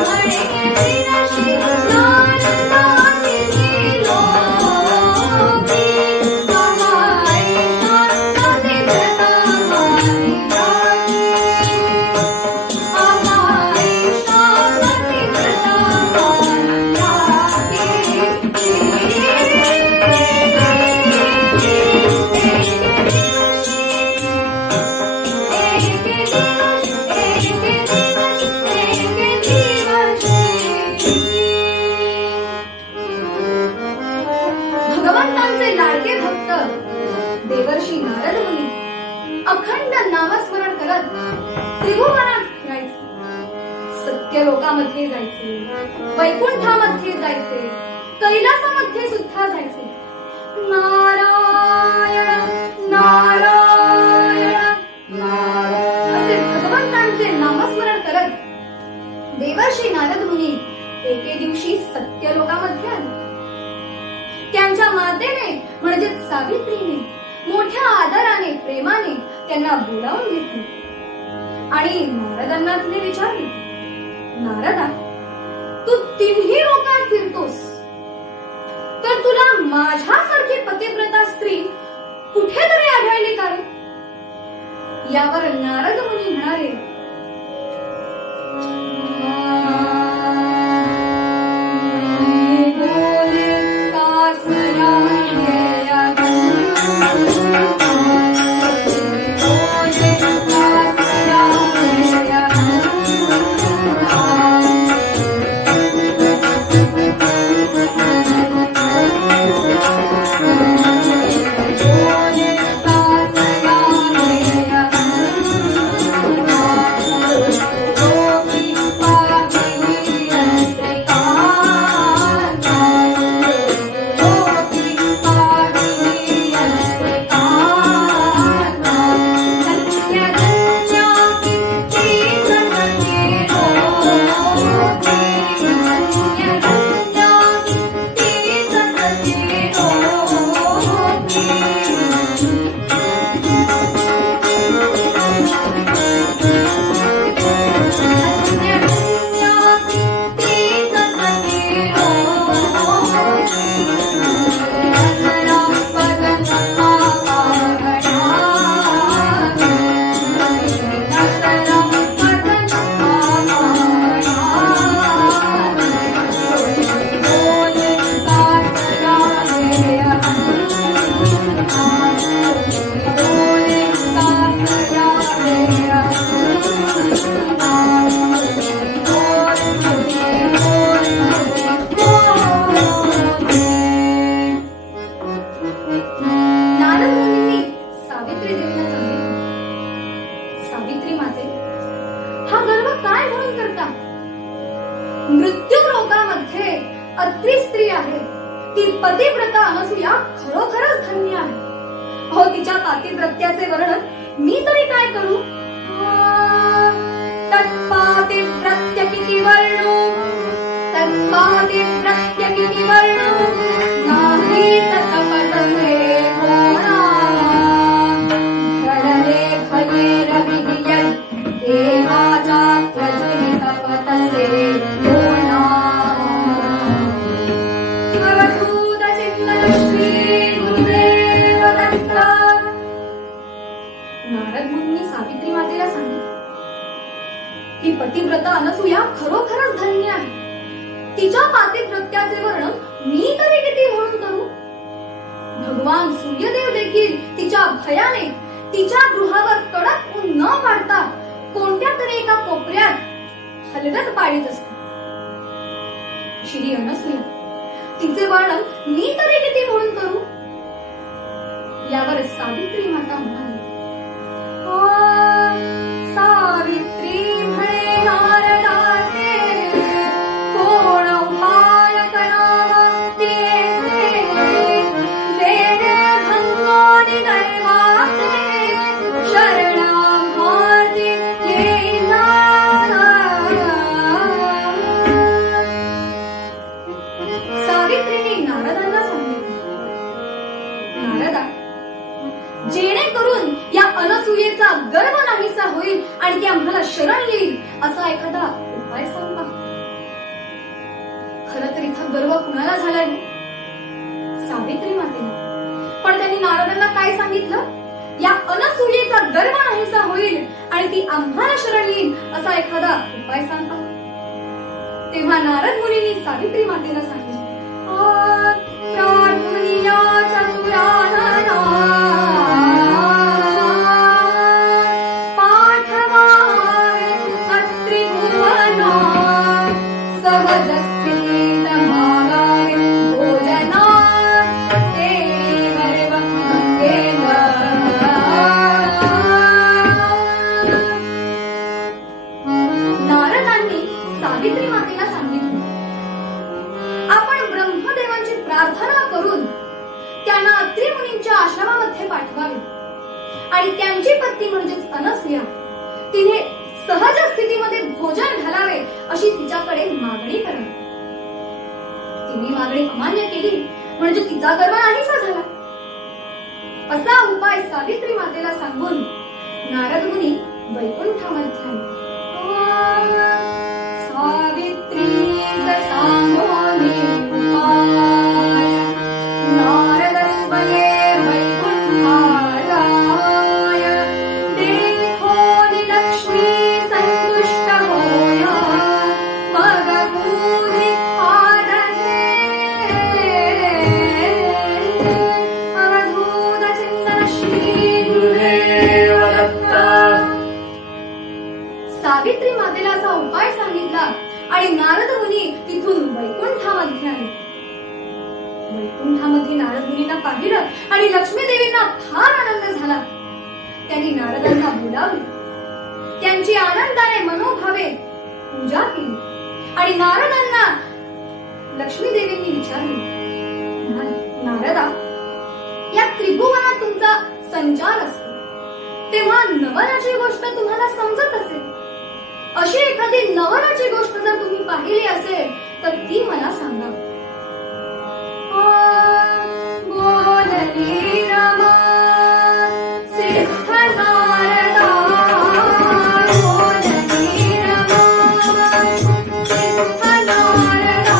म्हणे दिवशी नारदाची लोकी आमाईशा कधी जगा मारी राखी आमाईशा कधी जगा मारी भगवंतांचे लाडके भक्त देवर्षी नारद मुनी अखंड नामस्मरण करत त्रिभुवनात फिरायचे सत्य लोकामध्ये जायचे वैकुंठामध्ये जायचे कैलासामध्ये सुद्धा जायचे नारायण नारायण असे भगवंतांचे नामस्मरण करत देवर्षी नारद मुनी एके दिवशी सत्य लोकामध्ये आले त्यांच्या मातेने म्हणजे सावित्रीने मोठ्या आदराने प्रेमाने त्यांना बोलावून घेतले आणि नारदांना तिने विचारले नारदा तू तिन्ही लोकात फिरतोस तर तुला माझ्यासारखी पतिव्रता स्त्री कुठेतरी आढळली का रे? यावर नारद मुनी म्हणाले मृत्यू लोकामध्ये अत्री स्त्री आहे ती पतिव्रता अनसूया खरोखरच धन्य आहे. हो तिच्या पातिव्रत्याचे वर्णन मी तरी काय करू. तत्पातिव्रत्य किती वर्णू तत्पातिव्रत्य किती वर्णू नाहीच कपटसे होणा घडले भये रवियन देवाच्या प्रजनी कपटसे होणा. अवधूत चिंतन श्री गुरुदेव दत्त. नारद मुनींनी सावित्री मातेला सांगितलं ही पतिव्रता अनसूया खरोखरच धन्य आहे. तिच्या पातिव्रत्याचे वर्णन मी तरी किती म्हणून करू. भगवान सूर्यदेव देखील तिच्या भयाने तिच्या गृहावर कडक ऊन न पाडता कोणत्या तरी एका कोपऱ्यात हलगत पाडीत असते. श्री अनसूया तिचे वर्णन मी तरी किती म्हणून करू. यावर सावित्री माता म्हणाली सावित्री म्हणे नारदाते कोण उपाय करावा ते वेदे भंगोनी गर्वाते शरणागती येईना. सावित्रीने नारदांना सांगितले नारदा जेणेकरून या अनसूयेचा गर्व नाहीसा होईल आणि ती आम्हाला शरण येईल असा एखादा उपाय सांगा. खरं तर इथं गर्व कुणाला झालाय सावित्री मातेला. पण त्यांनी नारदांना काय सांगितलं या अनसूयेचा गर्व नाहीसा होईल आणि ती आम्हाला शरण येईल असा एखादा उपाय सांगा. तेव्हा नारद मुनींनी सावित्री मातेला सांगितलं प्रार्थनिया चतुरानना पाठवावे अत्रिभुवना सहज स्थित मागावे भोजना ते गर्व केला. नारदांनी सावित्री मातेला सांगितलं आपण ब्रह्मदेवांची प्रार्थना करून त्यांना अत्रि मुनींच्या आश्रमामध्ये पाठवावे आणि त्यांची पत्नी म्हणजेच अनसूया तिने सहज स्थितीमध्ये भोजन घालावे अशी तिच्याकडे मागणी करावी. तिने मागणी अमान्य केली म्हणजे तिचा गर्व नाहीसा झाला. असा उपाय सावित्री मातेला सांगून नारद मुनी वैकुंठामध्ये आले. सावित्री सांगोनी उपाय नारद स्वये वैकुंठाय देखोनी लक्ष्मी संतुष्ट होया मग बुद्धी आदरे अवधूत चिंतन श्री गुरुदेव दत्त. सावित्री मातेला असा उपाय सांगितला आणि नारद मुनी तिथून वैकुंठामध्ये आले. वैकुंठामध्ये नारद मुनींना पाहिलं आणि लक्ष्मी देवींना फार आनंद झाला. त्यांनी नारदांना बोलावले त्यांची आनंदाने मनोभावे पूजा केली आणि नारदांना लक्ष्मी देवींनी विचारले नारदा या त्रिभुवनात तुमचा संचार असतो तेव्हा नवराची गोष्ट तुम्हाला समजत असेल. अशी एखादी नवराची गोष्ट जर तुम्ही पाहिली असेल तर ती मला सांगा. बोलली रमा सिद्ध नारदा बोलली रमा सिद्ध नारदा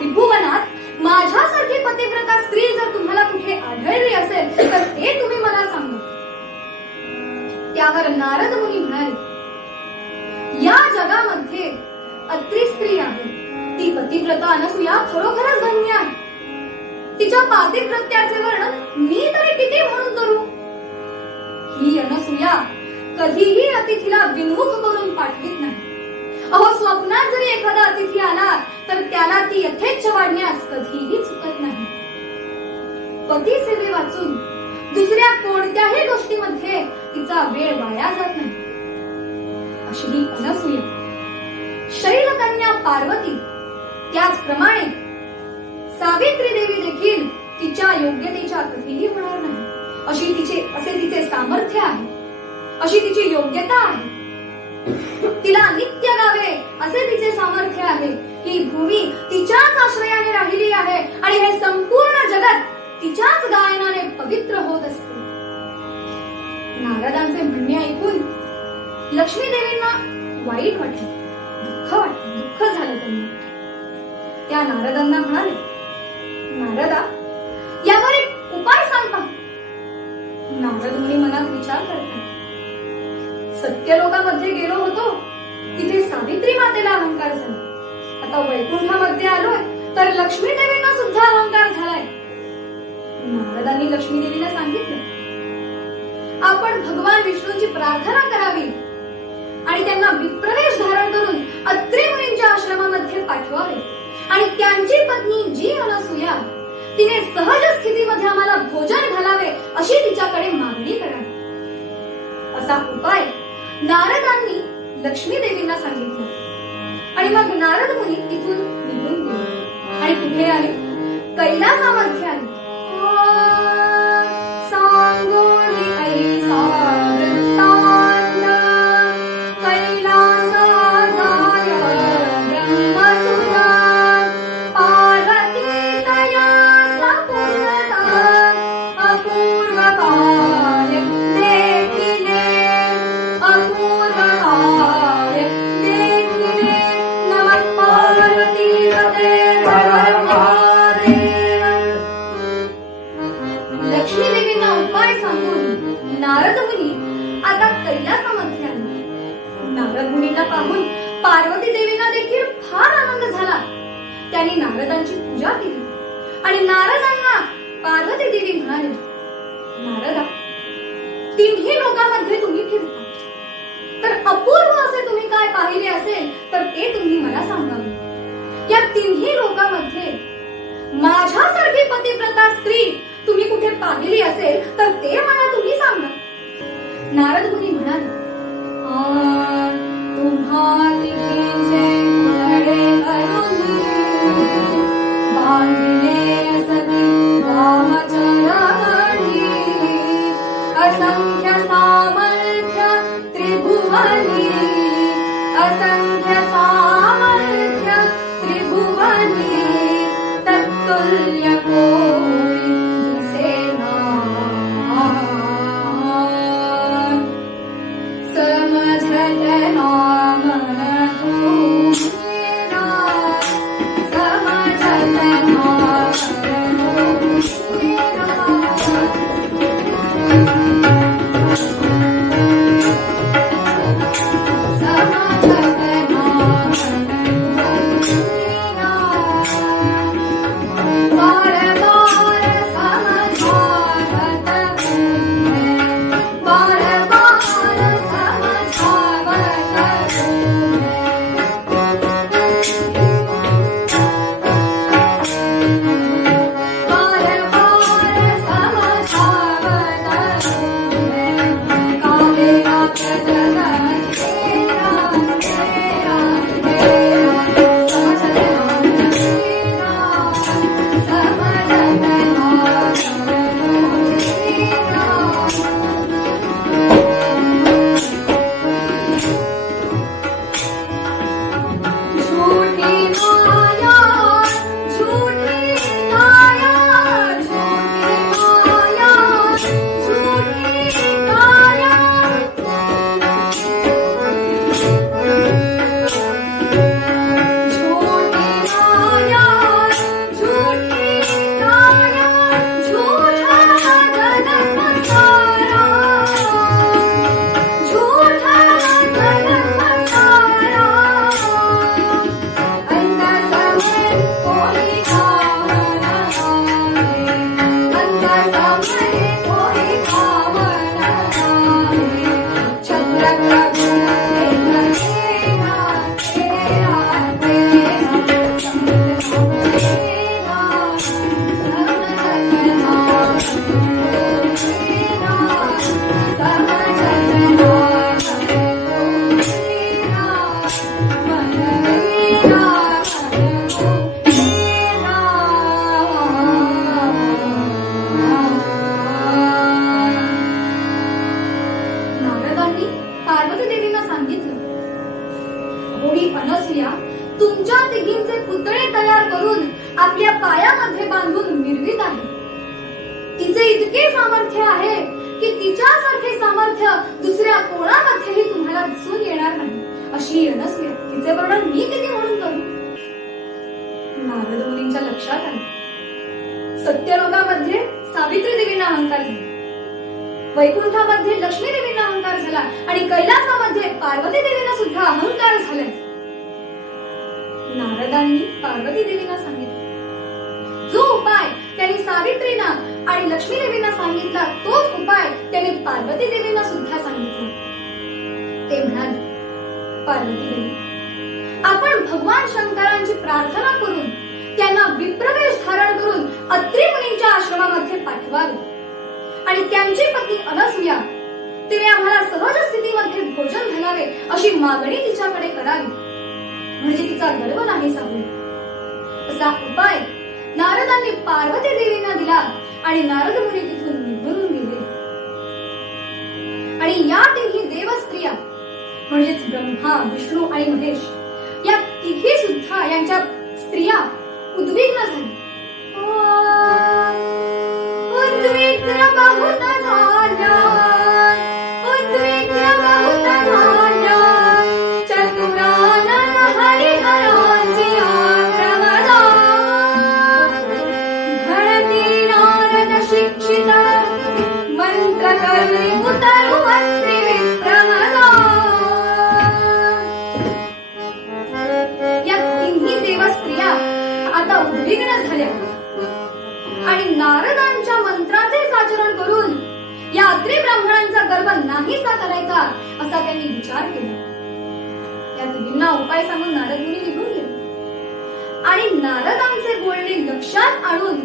त्रिभुवनात माझ्यासारखी पतिव्रता स्त्री जर तुम्हाला कुठे आढळली असेल तर ते तुम्ही मला सांगा. त्यावर नारद मुनी म्हणाले, या जगामध्ये अत्री स्त्री आहे, ती पतिव्रता अनसूया खरोखरच धन्य आहे. तिच्या पातिव्रत्याचे वर्णन मी तरी किती म्हणून करू. ही अनसूया कधीही अतिथीला विन्मुख करून पाठवित नाही. अहो, स्वप्नात जरी एखादा अतिथी आला तर त्याला ती यथेच्छ वाढण्यास कधीही चुकत नाही. पती सेवे वाचून दुसऱ्या कोणत्याही गोष्टीमध्ये तिचा वेळ वाया जात नाही. अशी ही अनसूया, शैलकन्या पार्वती, त्याचप्रमाणे सावित्री देवी देखील तिच्या योग्यतेच्या कधीही होणार नाही. असे तिचे सामर्थ्य आहे, अशी तिची योग्यता आहे. तिला नित्य गावे असे तिचे सामर्थ्य आहे. ही भूमी तिच्याच आश्रयाने राहिली आहे आणि हे संपूर्ण जगत तिच्याच गायनाने पवित्र होत असते. नारदांचे म्हणणे ऐकून लक्ष्मी देवींना वाईट वाटलं, दुःख झालं त्यांना. त्या नारदांना म्हणाले, नारदा, यावर एक उपाय सांग पहा. नारद मुनी मनात विचार करतात, सत्यलोकामध्ये गेलो होतो, तिथे सावित्री मातेला अहंकार झाला. आता वैकुंठामध्ये आलोय तर लक्ष्मी देवींना सुद्धा अहंकार झालाय. नारदांनी लक्ष्मी देवीला सांगितलं, आपण भगवान विष्णूंची प्रार्थना करावी आणि त्यांना विप्रवेश धारण करून अत्री मुनींच्या आश्रमामध्ये पाठवावे आणि त्यांची पत्नी जी अनसूया, तिने सहज स्थितीमध्ये आम्हाला भोजन घालावे अशी तिच्याकडे मागणी करावी. असा उपाय नारदांनी लक्ष्मी देवींना सांगितलं आणि मग नारद मुनी तिथून निघून गेले आणि कुठे आले? कैलासामध्ये आले. सांगोनी ऐसा वृत्तांत, कैलासाजाय ब्रह्मसुता, पार्वती तया सपुसता, अपूर्व कार्य देखिले, अपूर्व कार्य देखिले. नमः पार्वती पते लक्ष्मी देवींना उपाय सांगून नारद मुनी आता कैलासामध्ये आले. नारद मुनींना पाहून पार्वती देवींना देखील फार आनंद झाला. त्यांनी नारदांची पूजा केली आणि नारदांना पार्वती देवी म्हणाले, नारदा, तिन्ही लोकांमध्ये तुम्ही फिरता, तर अपूर्व असे तुम्ही काय पाहिले असेल तर ते तुम्ही मला सांगावे. या तिन्ही लोकांमध्ये माझ्यासारखी पतिव्रता स्त्री तुम्ही कुठे पाहिली असेल तर ते मला तुम्ही सांगा. नारद मुनी म्हणाले, तुम्हा तिघींचे कुरडे करून बांधिले सती वामचरणी, असंख्य सामर्थ्य त्रिभुवनी, असंख्य सामर्थ्य त्रिभुवनी, तत्तुल्य कोटी दिसेना. समझत नाम धूमेना, समझत नाम धूमेना. समझत नाम धूमेना. मूर्तींचे पुतळे तयार करून आपल्या पायामध्ये बांधून मिरवित आहे. तिचे इतके सामर्थ्य आहे की तिच्यासारखे सामर्थ्य दुसऱ्या कोणामध्येही तुम्हाला दिसून येणार नाही अशी अनसूया. तिचे वर्णन मी किती म्हणून करू. नारद मुनींच्या लक्षात आले सत्यलोकामध्ये सावित्री देवींना अहंकार झाला, वैकुंठामध्ये लक्ष्मी देवींना अहंकार झाला आणि कैलासामध्ये पार्वती देवींना सुद्धा अहंकार झालाय. नारदांनी पार्वती देवींना सांगितलं जो उपाय त्यांनी सावित्रींना आणि लक्ष्मी देवींना सांगितला तोच उपाय त्यांनी पार्वती देवींना सुद्धा सांगितला. ते म्हणाले पार्वती देवी आपण भगवान शंकरांची प्रार्थना करून त्यांना विप्रवेश धारण करून अत्रि मुनींच्या आश्रमामध्ये पाठवावे आणि त्यांची पत्नी अनसूया तिने आम्हाला सहज स्थितीमध्ये भोजन घालावे अशी मागणी तिच्याकडे करावी म्हणजे तिचा गर्व नाही सावळेल. असा उपाय नारदांनी पार्वती देवींना दिला आणि नारद मुनी तिथून निघून गेले. आणि या तिन्ही देवस्त्रिया म्हणजेच ब्रह्मा विष्णू आणि महेश या तिघी सुद्धा यांच्या स्त्रिया उद्विग्न झाल्या. उद्विग्न बहुत झाल्या, उद्विग्न बहुत झाल्या, चतुरानन हरिहरांची आक्रमणा. घडती नारद शिक्षित मंत्र करुणी उतरू अत्रि विप्रमदा. या तिन्ही देवस्त्रिया आता उद्विग्न झाल्या आणि नारदांच्या मंत्राचेच आचरण करून या अत्रि ब्राह्मणांचा गर्व नाहीसा करायचा असा त्यांनी विचार केला. या तिघींना उपाय सांगून नारद मुनी निघून गेले आणि नारदांचे बोलणे लक्षात आणून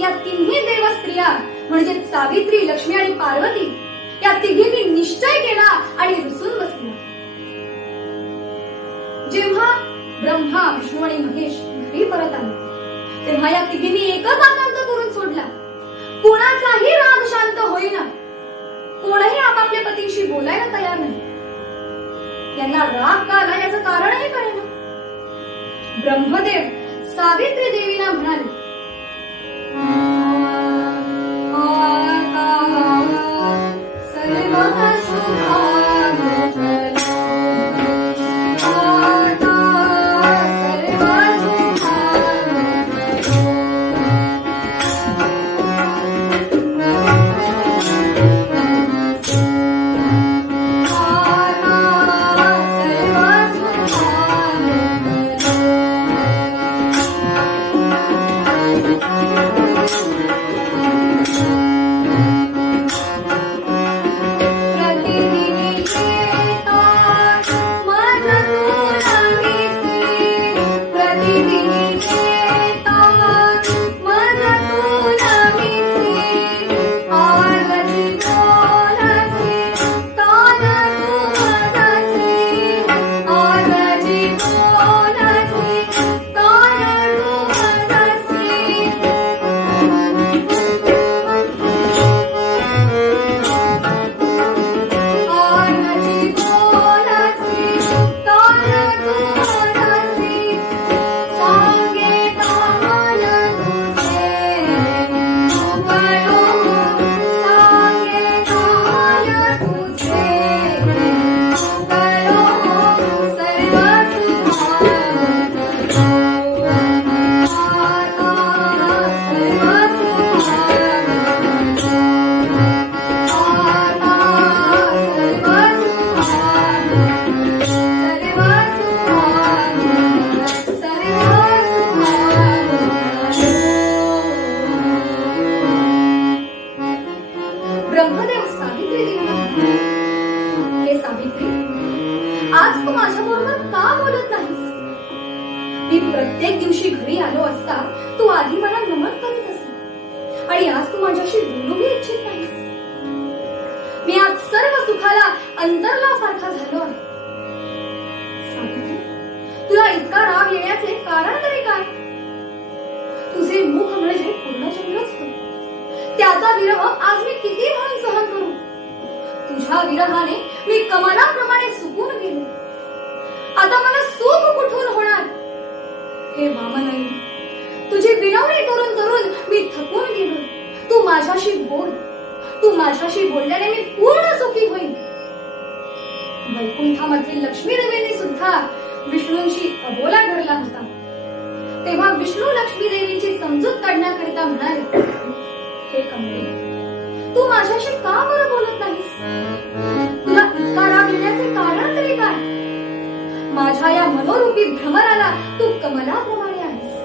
या तिन्ही देवस्त्रिया म्हणजे सावित्री लक्ष्मी आणि पार्वती या तिघींनी निश्चय केला आणि रुसून बसल्या. जेव्हा ब्रह्मा विष्णू आणि महेश घरी परत आले तेव्हा या तिघींनी एकच आकांत करून सोडला. कोणाचाही राग शांत होईना, कोणही आपापल्या पतींशी बोलायला तयार नाही. यांना राग का आला याचं कारणही कळेना. ब्रह्मदेव सावित्री देवीला म्हणाले मी प्रत्येक दिवशी घरी आलो असता तू आधी मला नमन करीत असता आणि आज तू माझ्याशी बोलूही इच्छित नाहीस. मी आज सर्व सुखाला अंतरल्यासारखा झालो आहे. तुला इतका राग येण्याचे कारण तरी काय? तुझे मुख म्हणजे पूर्णचंद्र असतो, त्याचा विरह आज मी किती म्हणून सहन करू. तुझ्या विरहाने मी कमलाप्रमाणे सुकून गेलो. आता मला सुख कुठून होणार? हे वामनयनी, तुझी विनवणी करून मी थकून गेलो. तू माझ्याशी बोल. तू माझ्याशी बोलल्याने मी पूर्ण सुखी होईन. वैकुंठामधील लक्ष्मी देवींनी सुद्धा विष्णूंशी अबोला धरला होता. तेव्हा विष्णू लक्ष्मी देवीची समजूत काढण्याकरिता म्हणाले, हे कमळे, तू माझ्याशी का बरं बोलत नाहीस? तुला इतका राग येण्याचे कारण तरी काय? माझ्या या मनोरूपी भ्रमराला तू कमलाप्रमाणे आहेस.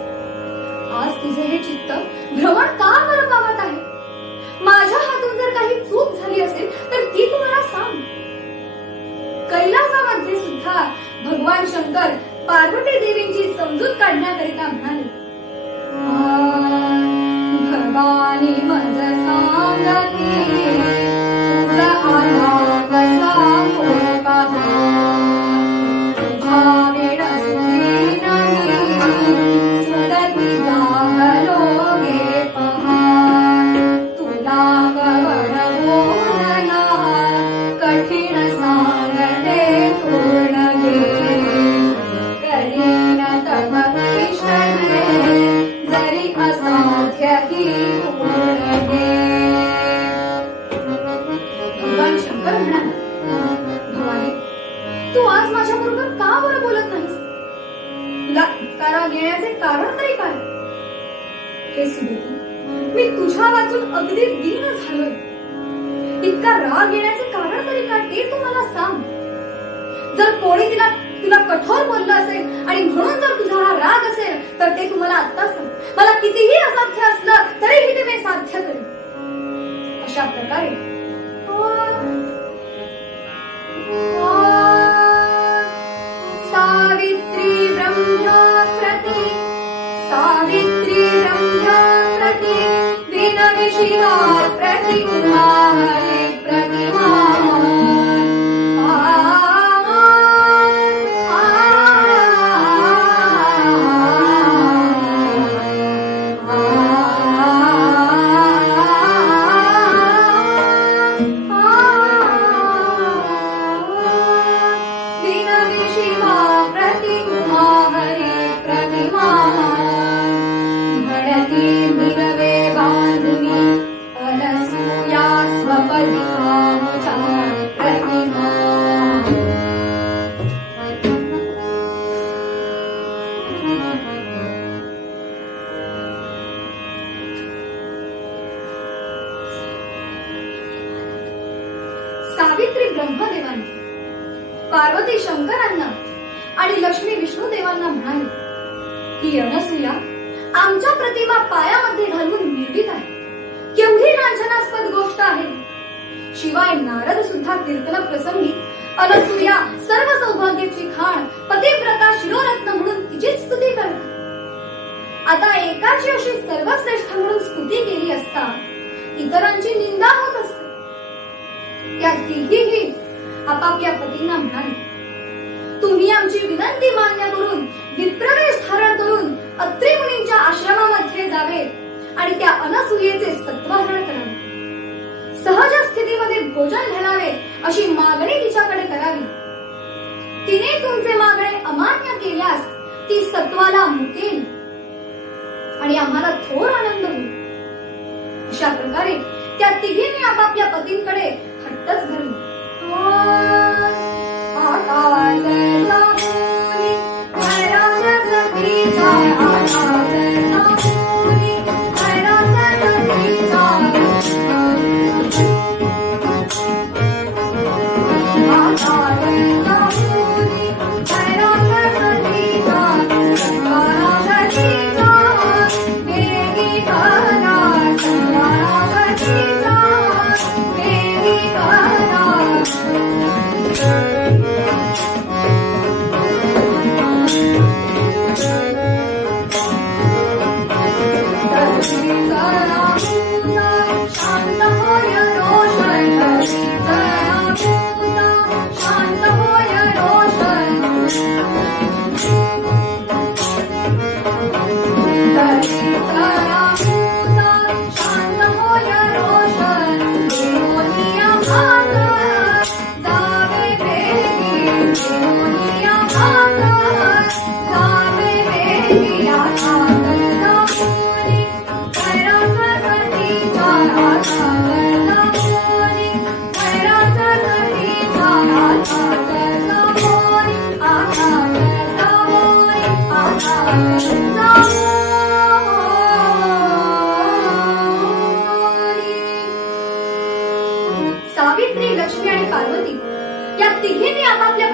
आज तुझे हे चित्त भ्रमण का बरं पावत आहे? माझ्या हातून जर काही चूक झाली असेल तर ती तू मला सांग. कैलासामध्ये सुद्धा भगवान शंकर पार्वती देवींची समजूत काढण्याकरिता म्हणाले, भवानी मज सांगती तुझा आला कसा मोठा तुझा वेळ सुदीन मी सडती जागलो गे पहाट तुला कवड बोलला कठीण सांगते पूर्ण गे करीन तव इष्ट जरी असाध्य ही पूर्ण गे. भगवान शंकर म्हणाले, भवानी, तू आज माझ्या बरोबर का बरं बोलत नाहीस? तुला इतका राग येण्याचे कारण तरी काय? हे सुदेवी, मी तुझ्या वाचून अगदी दीन झालोय. इतका राग येण्याचे कारण तरी काय ते तू मला सांग. जर कोणी तुला कठोर बोललं असेल आणि म्हणून जर तुझा हा राग असेल तर ते तुम्हाला आत्ता सांग. मला कितीही असाध्य असलं तरीही ते मी साध्य करेन. अशा प्रकारे सावित्री ब्रह्मा प्रति सावित्री ब्रह्मा प्रति विनवि शिवा प्रति उमाहरि प्रतिमा सावित्री ब्रह्मदेवांना, पार्वती शंकरांना आणि लक्ष्मी विष्णू देवांना म्हणाली, ही अनसूया आमच्या प्रतिमा पायामध्ये घालून मिरवीत आहे. केवढी लांछनास्पद गोष्ट आहे. शिवाय नारद सुद्धा कीर्तन प्रसंगी अनसूया सर्व सौभाग्याची खाण पतिव्रता शिरोरत्न म्हणून तिचीच स्तुती करतात. आता एकाची अशी सर्वश्रेष्ठ म्हणून स्तुती केली असता इतरांची निंदा होत असते. त्या तिघीही आपापल्या पतींना म्हणाले, तुम्ही आमची विनंती मान्य करून विप्रवेश धारण करून अत्रि मुनींच्या आश्रमामध्ये जावे आणि त्या अनसूयेचे सत्वहरण करावे. सहज स्थितीमध्ये भोजन घालावे अशी मागणी तिच्याकडे करावी. तिने तुमचे मागणे अमान्य केल्यास ती सत्वाला मुकेल आणि आम्हाला थोर आनंद होईल. अशा प्रकारे त्या तिघींनी आपापल्या पतींकडे हट्टच धरली.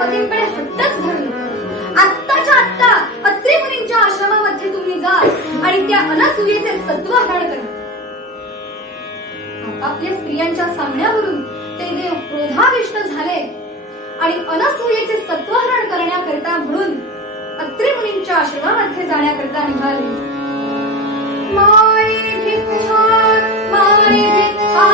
पतींकडे हट्टच धरला. आत्ताच्या आत्ता अत्रि मुनींच्या आश्रमामध्ये तुम्ही जा आणि त्या अनसूयेचे सत्वहरण करा. आपापल्या स्त्रियांच्या सांगण्यावरून ते देव क्रोधाविष्ट झाले आणि अनसूयेचे सत्वहरण करण्याकरिता म्हणून अत्रि मुनींच्या आश्रमामध्ये जाण्याकरिता निघाले. माई भिक्षा, माई भिक्षा,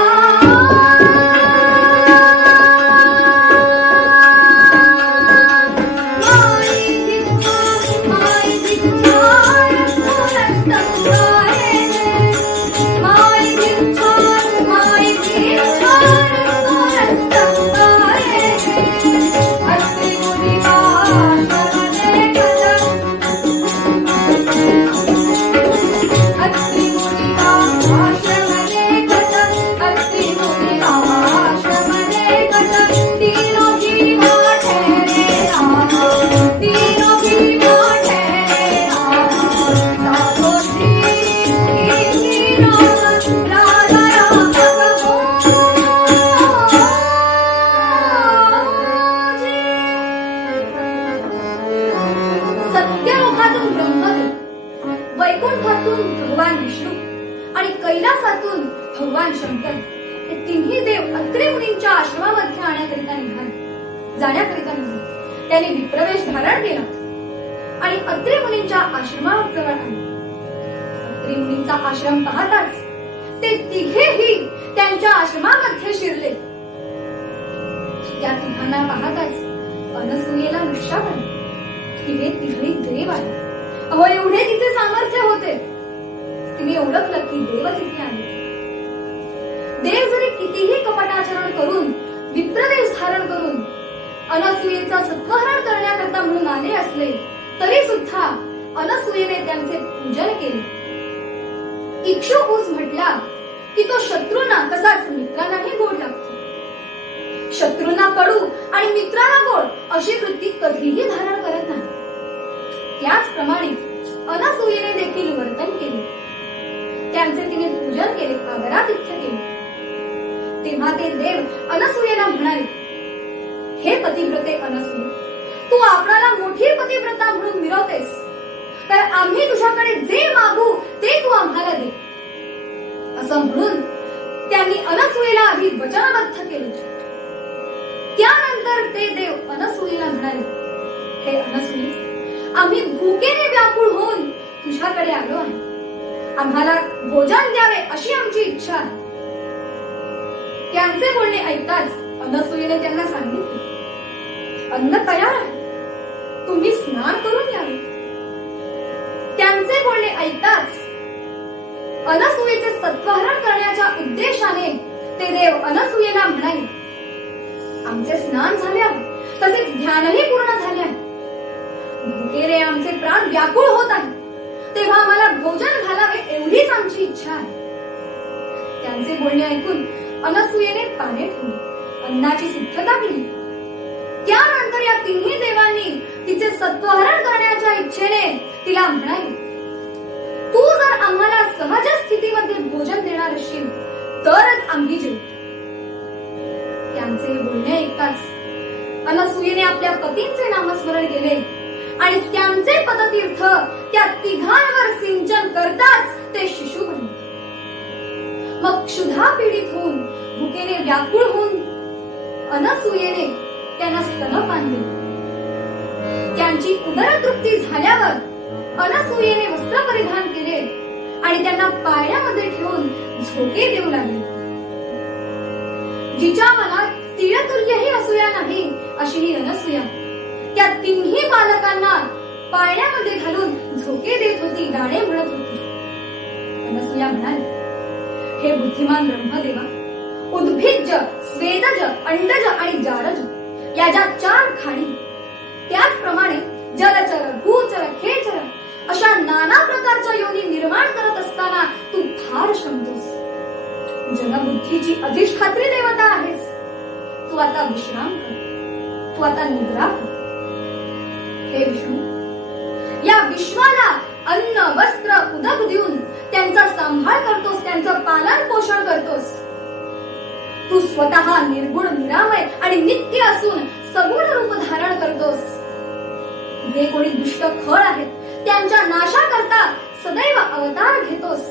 सत्यलोकातून ब्रह्मदेव, वैकुंठातून भगवान विष्णू आणि कैलासातून भगवान शंकर हे तिन्ही देव अत्रि मुनींच्या आश्रमामध्ये जाण्याकरिता निघाले. त्यांनी विप्रवेश धारण केला आणि अत्रि मुनींच्या आश्रमाजवळ आले. अत्रि मुनींचा आश्रम पाहताच ते तिघेही त्यांच्या आश्रमामध्ये शिरले. त्या तिघांना पाहताच अनसूयेला लक्षात आले की हे तिघही देव आहे. अहो, एवढे तिचे सामर्थ्य होते. तिने ओळखलं की देवच इथे आले. देव जरी कितीही कपटाचरण करून विप्रवेश धारण करून अनसूयेचा सत्वहरण करण्याकरता म्हणून आले असले तरी सुद्धा अनसूयेने त्यांचे पूजन केले. इक्षुपुस म्हटला की तो शत्रूंना तसाच मित्रांनाही गोड लागतो. शत्रूंना कडू आणि मित्रांना गोड अशी वृत्ती कधीही धारण करत नाही. त्याचप्रमाणे अनसूयेने देखील वर्तन केले. त्यांचे तिने पूजन केले, आदरातिथ्य केले. तेव्हा ते देव अनसूयेला म्हणाले, हे पतिव्रते अनसूये, तू आपल्याला मोठी पतिव्रता म्हणून मिरवतेस, तर आम्ही तुझ्याकडे जे मागू ते तू आम्हाला दे. असं म्हणून त्यांनी अनसूयेला आधी वचनबद्ध केले. त्यानंतर ते देव अनसूयेला म्हणाले, हे अनसूये, आम्ही भुकेने व्याकुळ होऊन तुझ्याकडे आलो आहे. आम्हाला भोजन द्यावे अशी आमची इच्छा आहे. त्यांचे बोलणे ऐकताच अनसूयेने त्यांना सांगितले, अन्न तयार आहे, तुम्ही स्नान करून यावे. त्यांचे बोलणे ऐकताच अनसूयेचे सत्वहरण करण्याच्या उद्देशाने ते देव अनसूयेला म्हणाले, आमचे स्नान झाले आहे, तसेच ध्यानही पूर्ण झाले आहे. भुकेरे आमचे प्राण व्याकुळ होत आहे, तेव्हा आम्हाला भोजन घालावे एवढीच आमची इच्छा आहे. त्यांचे बोलणे ऐकून अनसूयेने पाने ठेवली, अन्नाची सिद्धता केली. त्यानंतर या तिन्ही देवांनी तिचे सत्वहरण करण्याच्या इच्छेने तिला म्हणाले, तू जर आम्हाला सहज स्थितीमध्ये भोजन देणार असशील तरच आम्ही जेवू. त्यांचे बोलणे ऐकताच अनसूयेने आपल्या पतींचे नामस्मरण केले आणि त्यांचे पदतीर्थ त्या तिघांवर सिंचन करताच ते शिशु बनले. मग क्षुधा पीडित होऊन भुकेने व्याकुळ होऊन अनसूयेने त्यांना स्तनपान दिले. त्यांची उदरतृप्ती झाल्यावर अनसूयेने वस्त्र परिधान केले आणि त्यांना पाळण्यामध्ये ठेवून झोके देऊ लागले. जिच्या मनात तिळतुल्यही असूया नाही अशी ही अनसूया त्या तिन्ही बालकांना पाळण्यामध्ये घालून झोके देत होती, गाणे म्हणत होती. अनसूया म्हणाली, हे बुद्धिमान ब्रह्मदेवा, उद्भिज, स्वेदज, अंडज आणि जारज या ज्या 4 खाणी, त्याचप्रमाणे जलचर, भूचर, खेचर अशा नाना प्रकारच्या योनी निर्माण करत असताना तू फार शमतोस. जगबुद्धीची अधिष्ठात्री देवता आहेस. तू आता विश्राम कर, तू आता निद्रा कर. हे विष्णू, या विश्वाला अन्न, वस्त्र, उदक देऊन त्यांचा सांभाळ करतोस, त्यांचं पालन पोषण करतोस. तू स्वतः निर्गुण, निरामय आणि नित्य असून सगुण रूप धारण करतोस. जे कोणी दुष्ट खळ आहेत त्यांच्या नाशाकरता सदैव अवतार घेतोस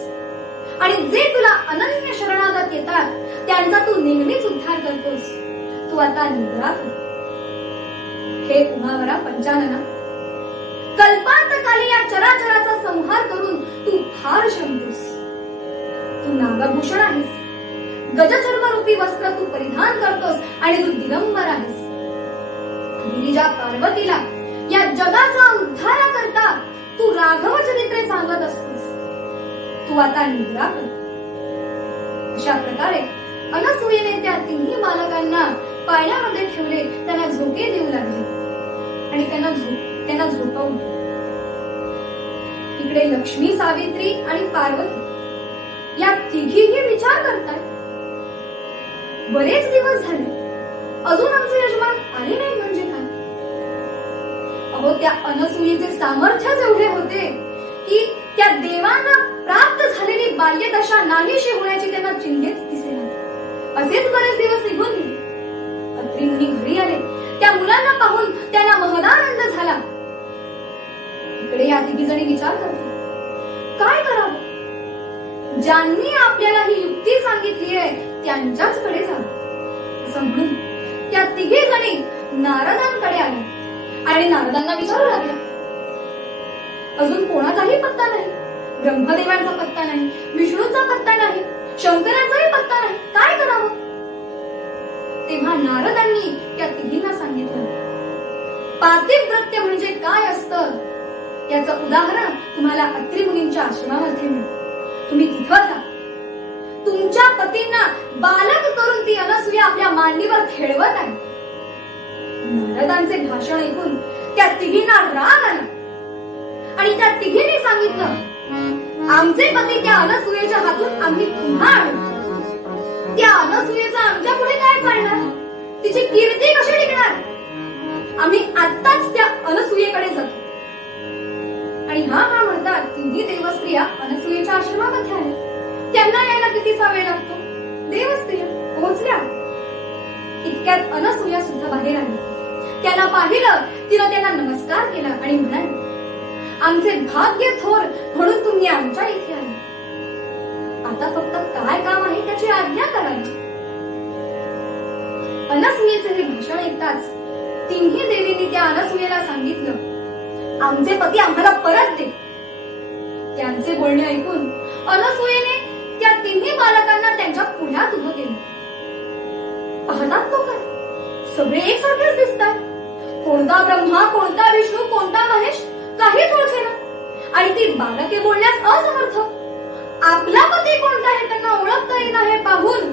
आणि जे तुला अनन्य शरणागत येतात त्यांचा तू नेहमीच उद्धार करतोस. तू आता निद्रा कर. हे उमावरा पंचानना, कल्पांतकाली या चराचराचा संहार करून तू फार शंभूस. तू नागभूषण आहेस. गजचर्म रूपी वस्त्र तू परिधान करतोस आणि तू दिगंबर आहेस. गिरिजा पार्वतीला या जगाचा उद्धारा करता तू राघव चरित्रे सांगत असतोस. तू आता निद्रा कर. अशा प्रकारे अनसूयेने त्या तिन्ही बालकांना पाळण्यामध्ये ठेवले, त्यांना झोके देऊ लागले आणि त्यांना झोपवून. इकडे लक्ष्मी, सावित्री आणि पार्वती या तिघीही विचार करतात, बरेच दिवस झाले अजून आमचे यजमान आले नाही म्हणजे काय. अहो, त्या अनसूयेचे सामर्थ्य एवढे होते की त्या देवांना प्राप्त झालेली बाल्यदशा नाहीशी होण्याची त्यांना चिन्हेच दिसेना. असेच बरेच दिवस निघून गेले. अत्रि मुनी घरी आले. त्या मुलांना पाहून त्यांना महदानंद झाला. इकडे या तिघी जणी विचार करतात, काय करावं. ज्यांनी आपल्याला ही युक्ती सांगितली आहे त्यांच्याचकडे जावं असं म्हणून त्या तिघी जणी नारदांकडे आल्या आणि नारदांना विचारू लागल्या. अजून कोणाचाही पत्ता नाही. ब्रह्मदेवांचा पत्ता नाही, विष्णूचा पत्ता नाही, शंकराचाही पत्ता नाही. काय करावं. तेव्हा नारदांनी त्या तिघींना सांगितलं, पातिव्रत्य म्हणजे काय असतं याचं उदाहरण तुम्हाला अत्रि मुनींच्या आश्रमामध्ये मिळेल. तुम्ही तिथं जा. तुमच्या पतींना बालक करून ती अनसूया आपल्या मांडीवर खेळवत आहे. नारदांचे भाषण ऐकून त्या तिघींना राग आला आणि त्या तिघींनी सांगितलं, आमचे पती त्या अनसूयेच्या हातून आम्ही पुन्हा आणू. त्या अनसूयेचा आमच्या पुढे काय चालणार. तिची कीर्ती कशी टिकणार. आम्ही आत्ताच त्या अनसूयेकडे जातो. आणि हा म्हणतात तिन्ही देवस्त्रिया अनसूयेच्या आश्रमामध्ये आल्या. त्यांना यायला कितीचा वेळ लागतो. देवस्त्रिया पोहोचल्या. इतक्यात अनसूया सुद्धा बाहेर आली. त्यांना पाहिलं. तिनं त्यांना नमस्कार केला आणि म्हणाली, आमचे भाग्य थोर म्हणून तुम्ही आमच्या इथे आले. आता फक्त काय काम आहे त्याची आज्ञा करावी. अनसूयेचे हे भाषण ऐकताच तिन्ही देवींनी त्या अनसूयेला सांगितलं, आमचे पती आम्हाला परत दे. त्यांचे बोलणे ऐकून अनसूयेने त्या तिन्ही बालकांना त्यांच्या पुढ्यात उभं केलं. पाहतात तो काय, सगळे एकसारखेच दिसतात. कोणता ब्रह्मा, कोणता विष्णू, कोणता महेश काहीच ओळखेना. आणि ती बालके बोलण्यास असमर्थ. आपला पती कोणता आहे त्यांना ओळखता येणार हे पाहून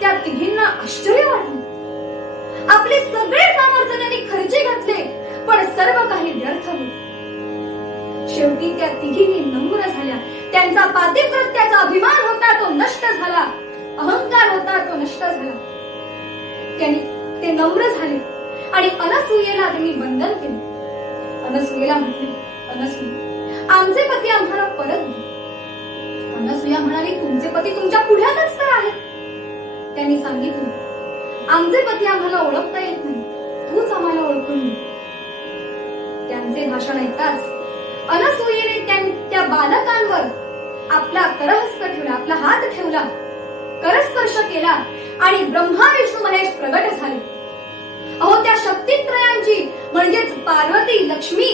त्या तिघींना आश्चर्य वाटले. आपले सगळे सामर्थ्य त्यांनी खर्ची घातले पण सर्व काही व्यर्थ होते. शेवटी त्या तिघीही नम्र झाल्या. त्यांचा पातिव्रत्याचा अभिमान होता तो नष्ट झाला. अहंकार होता तो नष्ट झाला. त्यांनी ते नम्र झाले आणि अनसूयेला त्यांनी वंदन केले. अनसूयेला म्हटले, अनसूया आमचे पती आम्हाला परत दे. अनसूया म्हणाली, तुमचे पती तुमच्या पुढ्यातच तर आहेत. त्यांनी सांगितलं, आमचे पती आम्हाला ओळखता येत नाही. तूच आम्हाला ओळखून दे. त्यांचे भाषण ऐकताच अनसूयेने त्या बालकांवर आपला करहस्त ठेवला, आपला हात ठेवला, करस्पर्श केला आणि ब्रह्मा, विष्णू, महेश प्रगट झाले. अहो, त्या शक्तित्रयांची म्हणजेच पार्वती, लक्ष्मी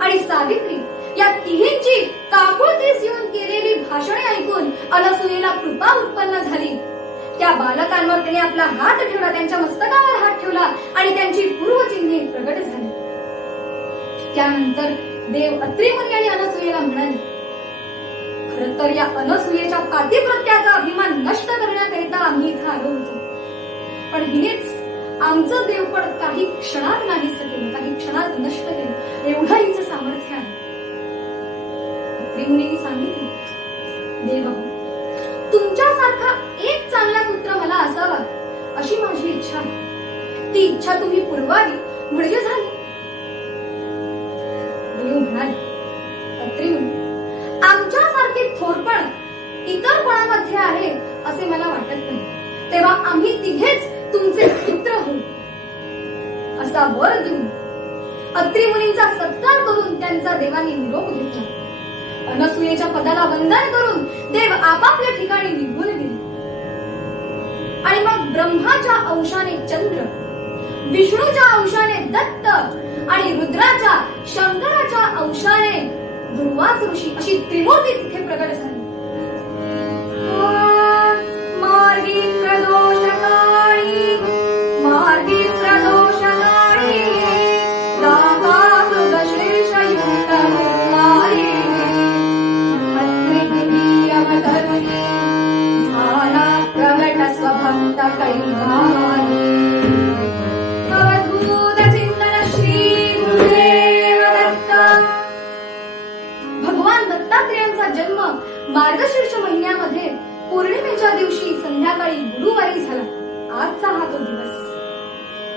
आणि सावित्री या तिघींची काकुळतीस येऊन केलेली भाषणे ऐकून अनसूयेला कृपा उत्पन्न झाली. त्या बालकांवर त्याने आपला हात ठेवला, त्यांच्या मस्तकावर हात ठेवला आणि त्यांची पूर्वचिन्हे प्रगट झाली. त्यानंतर देव अत्रि मुनी आणि अनसूयेला म्हणाले, खरं तर या अनसूयेच्या पातिव्रत्याचा अभिमान नष्ट करण्याकरिता आम्ही इथं आलो होतो. पण हिनेच आमचं देवपण काही क्षणात नाहीस केलं, काही क्षणात नष्ट केलं. एवढं हिचं सामर्थ्य आहे. अत्रि मुनींनी सांगितलं, देव तुमच्यासारखा एक चांगला पुत्र मला असावा अशी माझी इच्छा आहे. ती इच्छा तुम्ही पुरवावी म्हणजे झाली. देव म्हणाले, अत्रि मुनी आमच्यासारखे थोरपण इतर कोणामध्ये आहे असे मला वाटत नाही. तेव्हा आम्ही तिघेच तुमचे पुत्र होऊ असा वर देऊन अत्री मुनींचा सत्कार करून त्यांचा देवाने निरोप घेतला. अनसूयेच्या पदाला वंदन करून देव आपापल्या ठिकाणी निघून गेले. आणि मग ब्रह्माच्या अंशाने चंद्र, विष्णूच्या अंशाने दत्त आणि रुद्राच्या शंकराच्या अंशाने दुर्वास ऋषी अशी त्रिमूर्ती तिथे प्रगट झाली. मार्गी प्रदोषकाळी, मार्गी प्रदोषकाळी रागा मृगशीर्षयुक्त मुक्तारी अत्रिदेवी अवतरुणी झाला प्रगट स्वभक्त कैवारी. अवधूत चिंतन श्री गुरुदेव दत्त. भगवान दत्तात्रेयांचा जन्म मार्गशीर्ष महिन्यामध्ये पौर्णिमेच्या दिवशी संध्याकाळी गुरुवारी झाला. आजचा हा तो दिवस.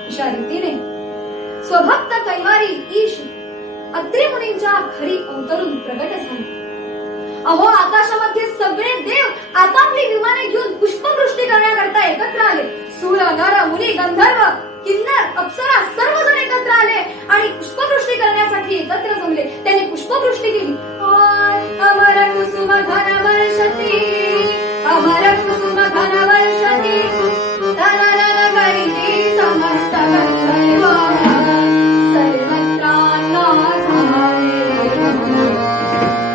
अशा रीतीने स्वभक्त कैवारी ईश अत्री मुनींच्या खरी अवतरून प्रगट झाले. अहो, आकाशामध्ये सगळे देव आपापली विमाने घेऊन पुष्पवृष्टी करण्याकरता एकत्र आले. सूर, नर, मुनी, गंधर्व, किन्नर, अप्सरा सर्वजण एकत्र आले आणि पुष्पवृष्टी करण्यासाठी एकत्र जमले. त्यांनी पुष्पवृष्टी केली. अमर कुसुम घन वर्षती, अमर कुसुम घन वर्षती तननन करिती समस्त गंधर्व सर्वत्रांना झाले,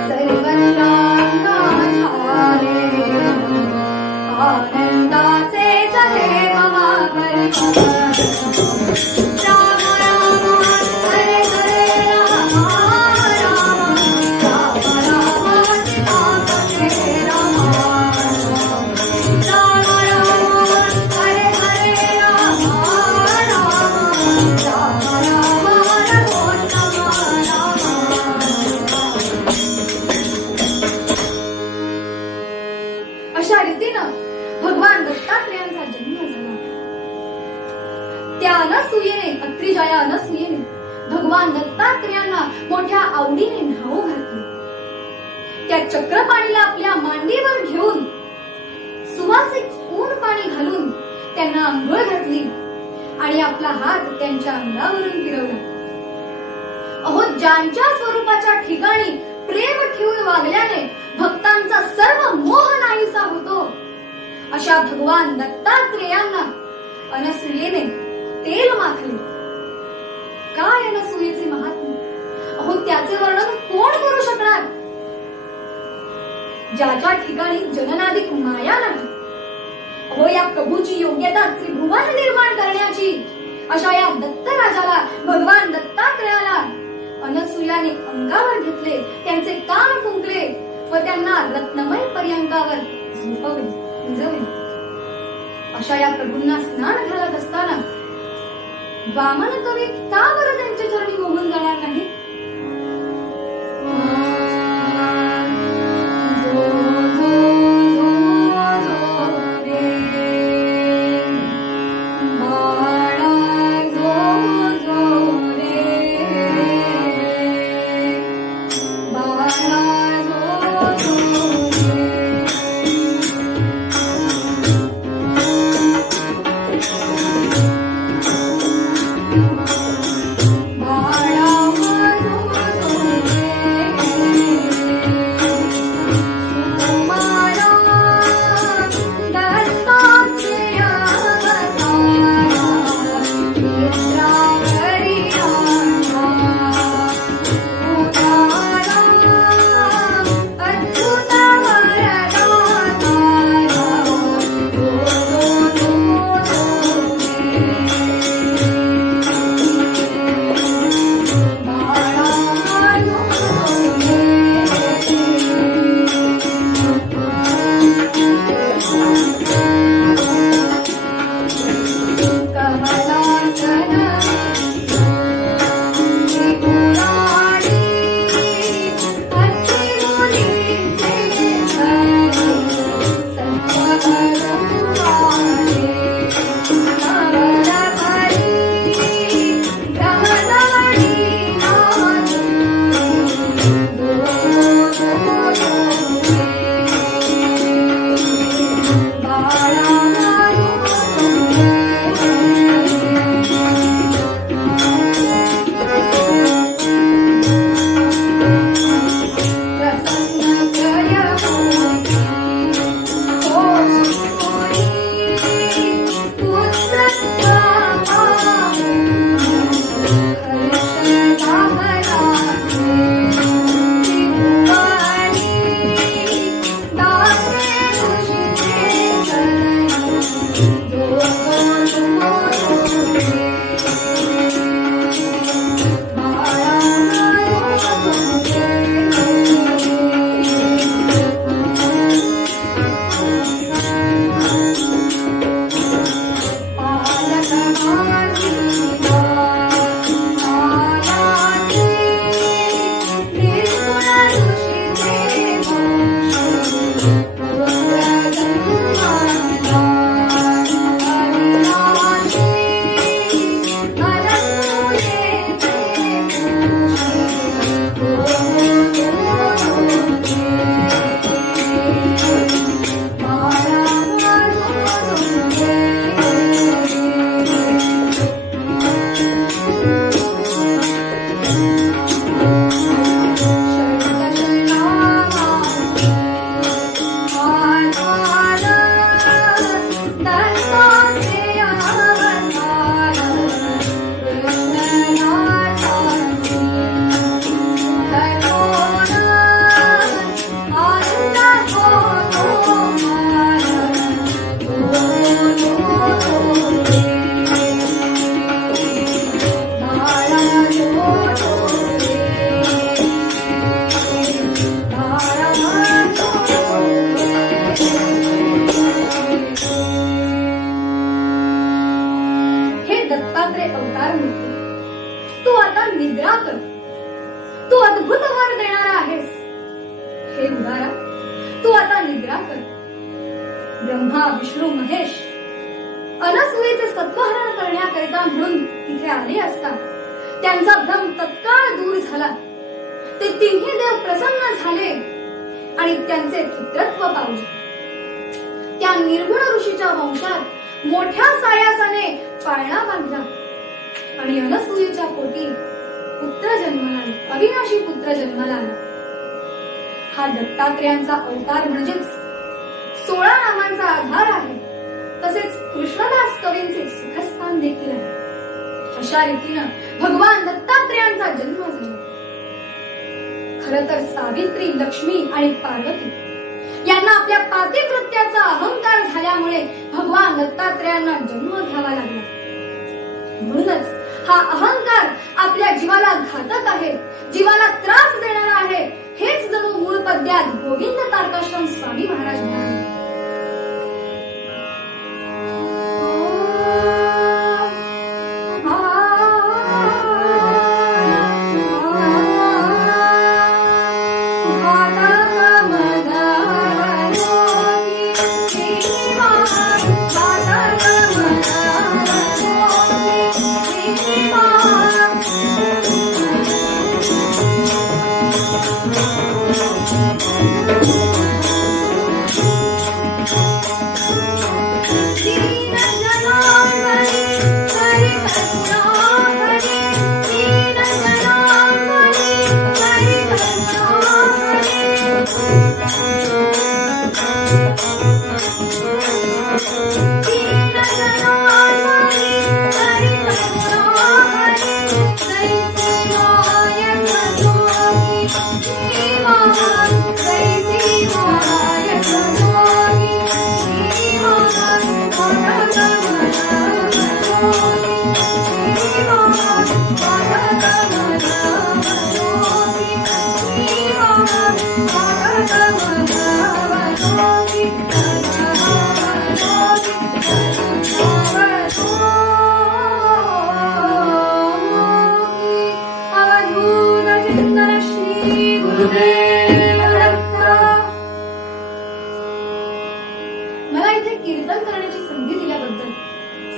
सर्वत्रांना झाले आनंदाचे झाले महापरिवार. राम राम हरे हरे राम राम राम राम सीता पते राम राम राम हरे हरे राम राम राम राम रघुत्तम राम. अशा रीतीनं भगवान दत्तात्रेयांचा जन्म झाला. त्या अनसूयेने, अत्रिजाया अनसूयेने भगवान दत्तात्रेयांना मोठ्या आवडीने न्हाऊ घातले. त्या चक्रपाणीला आपल्या मांडीवर घेऊन सुवासिक ऊन पाणी घालून त्यांना आंघोळ घातली आणि आपला हात त्यांच्या अंगावरून फिरवला. अहो, ज्यांच्या स्वरूपाच्या ठिकाणी प्रेम ठेवून वागल्याने भक्तांचा सर्व मोह नाहीसा होतो, अशा भगवान दत्तात्रेयांना अनसूयेने तेल माखले. काय अनसूयेचे महात्म्य! अहो, त्याचे वर्णन कोण करू शकणार? ज्याच्या ठिकाणी जननाधिक माया नाही, अहो, या प्रभूची योग्यता त्रिभुवन निर्माण करण्याची, अशा या दत्तराजाला, भगवान दत्तात्रेयाला अनसूयाने अंगावर घेतले, त्यांचे कान फुंकले व त्यांना रत्नमय पर्यंकावर झोपवले, निजवले. अशा या प्रभूंना स्नान घालत असताना वामन कवी का बरं त्यांच्या चरणी मोहून जाणार नाही? बाळा तू आता निद्रा कर. तू अद्भुत वर देणारा आहेस. हे उदारा, तू आता निद्रा कर. ब्रह्मा, विष्णू, महेश अनसुयेचे सत्वहरण करण्याकरिता म्हणून तिथे आले असता त्यांचा भ्रम तत्काळ दूर झाला. ते तिन्ही देव प्रसन्न झाले आणि त्यांचे पुत्रत्व पावले. त्या निर्गुण ऋषीच्या वंशात मोठ्या सायासाने पाळणा बांधला आणि अनसूयेच्या पोटी पुत्र जन्माला आला, अविनाशी पुत्र जन्माला आला. हा दत्तात्रेयांचा अवतार म्हणजेच 16 नामांचा आधार आहे. तसेच कृष्णदास कवींचे सुखस्थान देखील आहे. अशा रीतीनं भगवान दत्तात्रेयांचा जन्म झाला. खरं तर सावित्री, लक्ष्मी आणि पार्वती यांना आपल्या पातिव्रत्याचा अहंकार झाल्यामुळे भगवान दत्तात्रेयांना जन्म घ्यावा लागला. म्हणूनच हा अहंकार आपल्या जीवाला घातक आहे, जीवाला त्रास देणारा आहे. हेच जणू मूळ पद्यात गोविंद तारकाश्रम स्वामी महाराज म्हणाले. मला इथे कीर्तन करण्याची संधी दिल्याबद्दल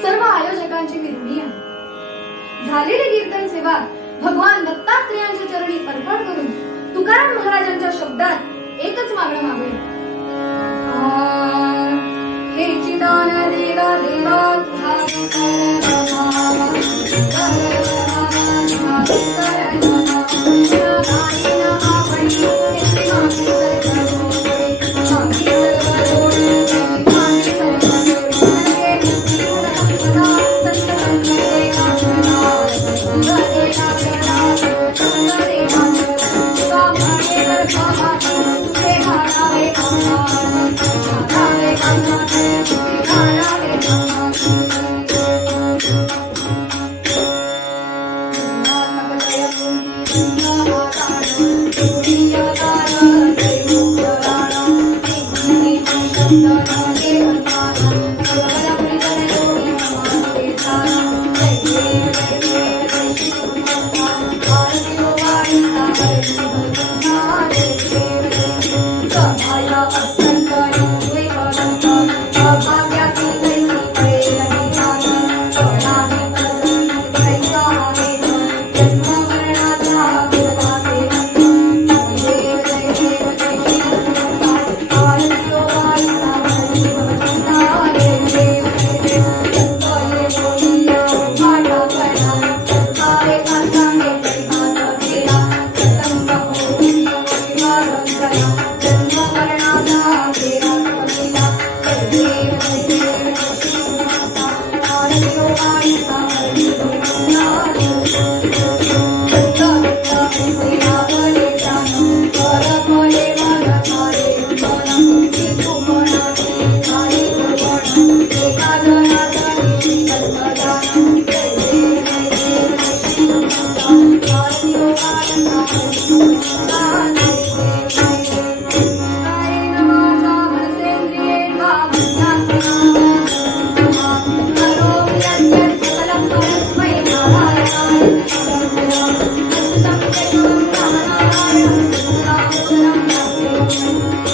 सर्व आयोजकांची मी ऋणी आहे. झालेली कीर्तन सेवा भगवान दत्तात्रेयांच्या चरणी अर्पण करून तुकाराम महाराजांच्या शब्दात एकच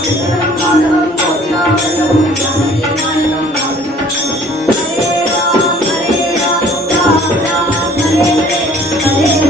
कृष्णं माधवं गोपिकावल्लभं जानकीनायकं रामचन्द्रं हरे राम राम राम हरे हरे हरे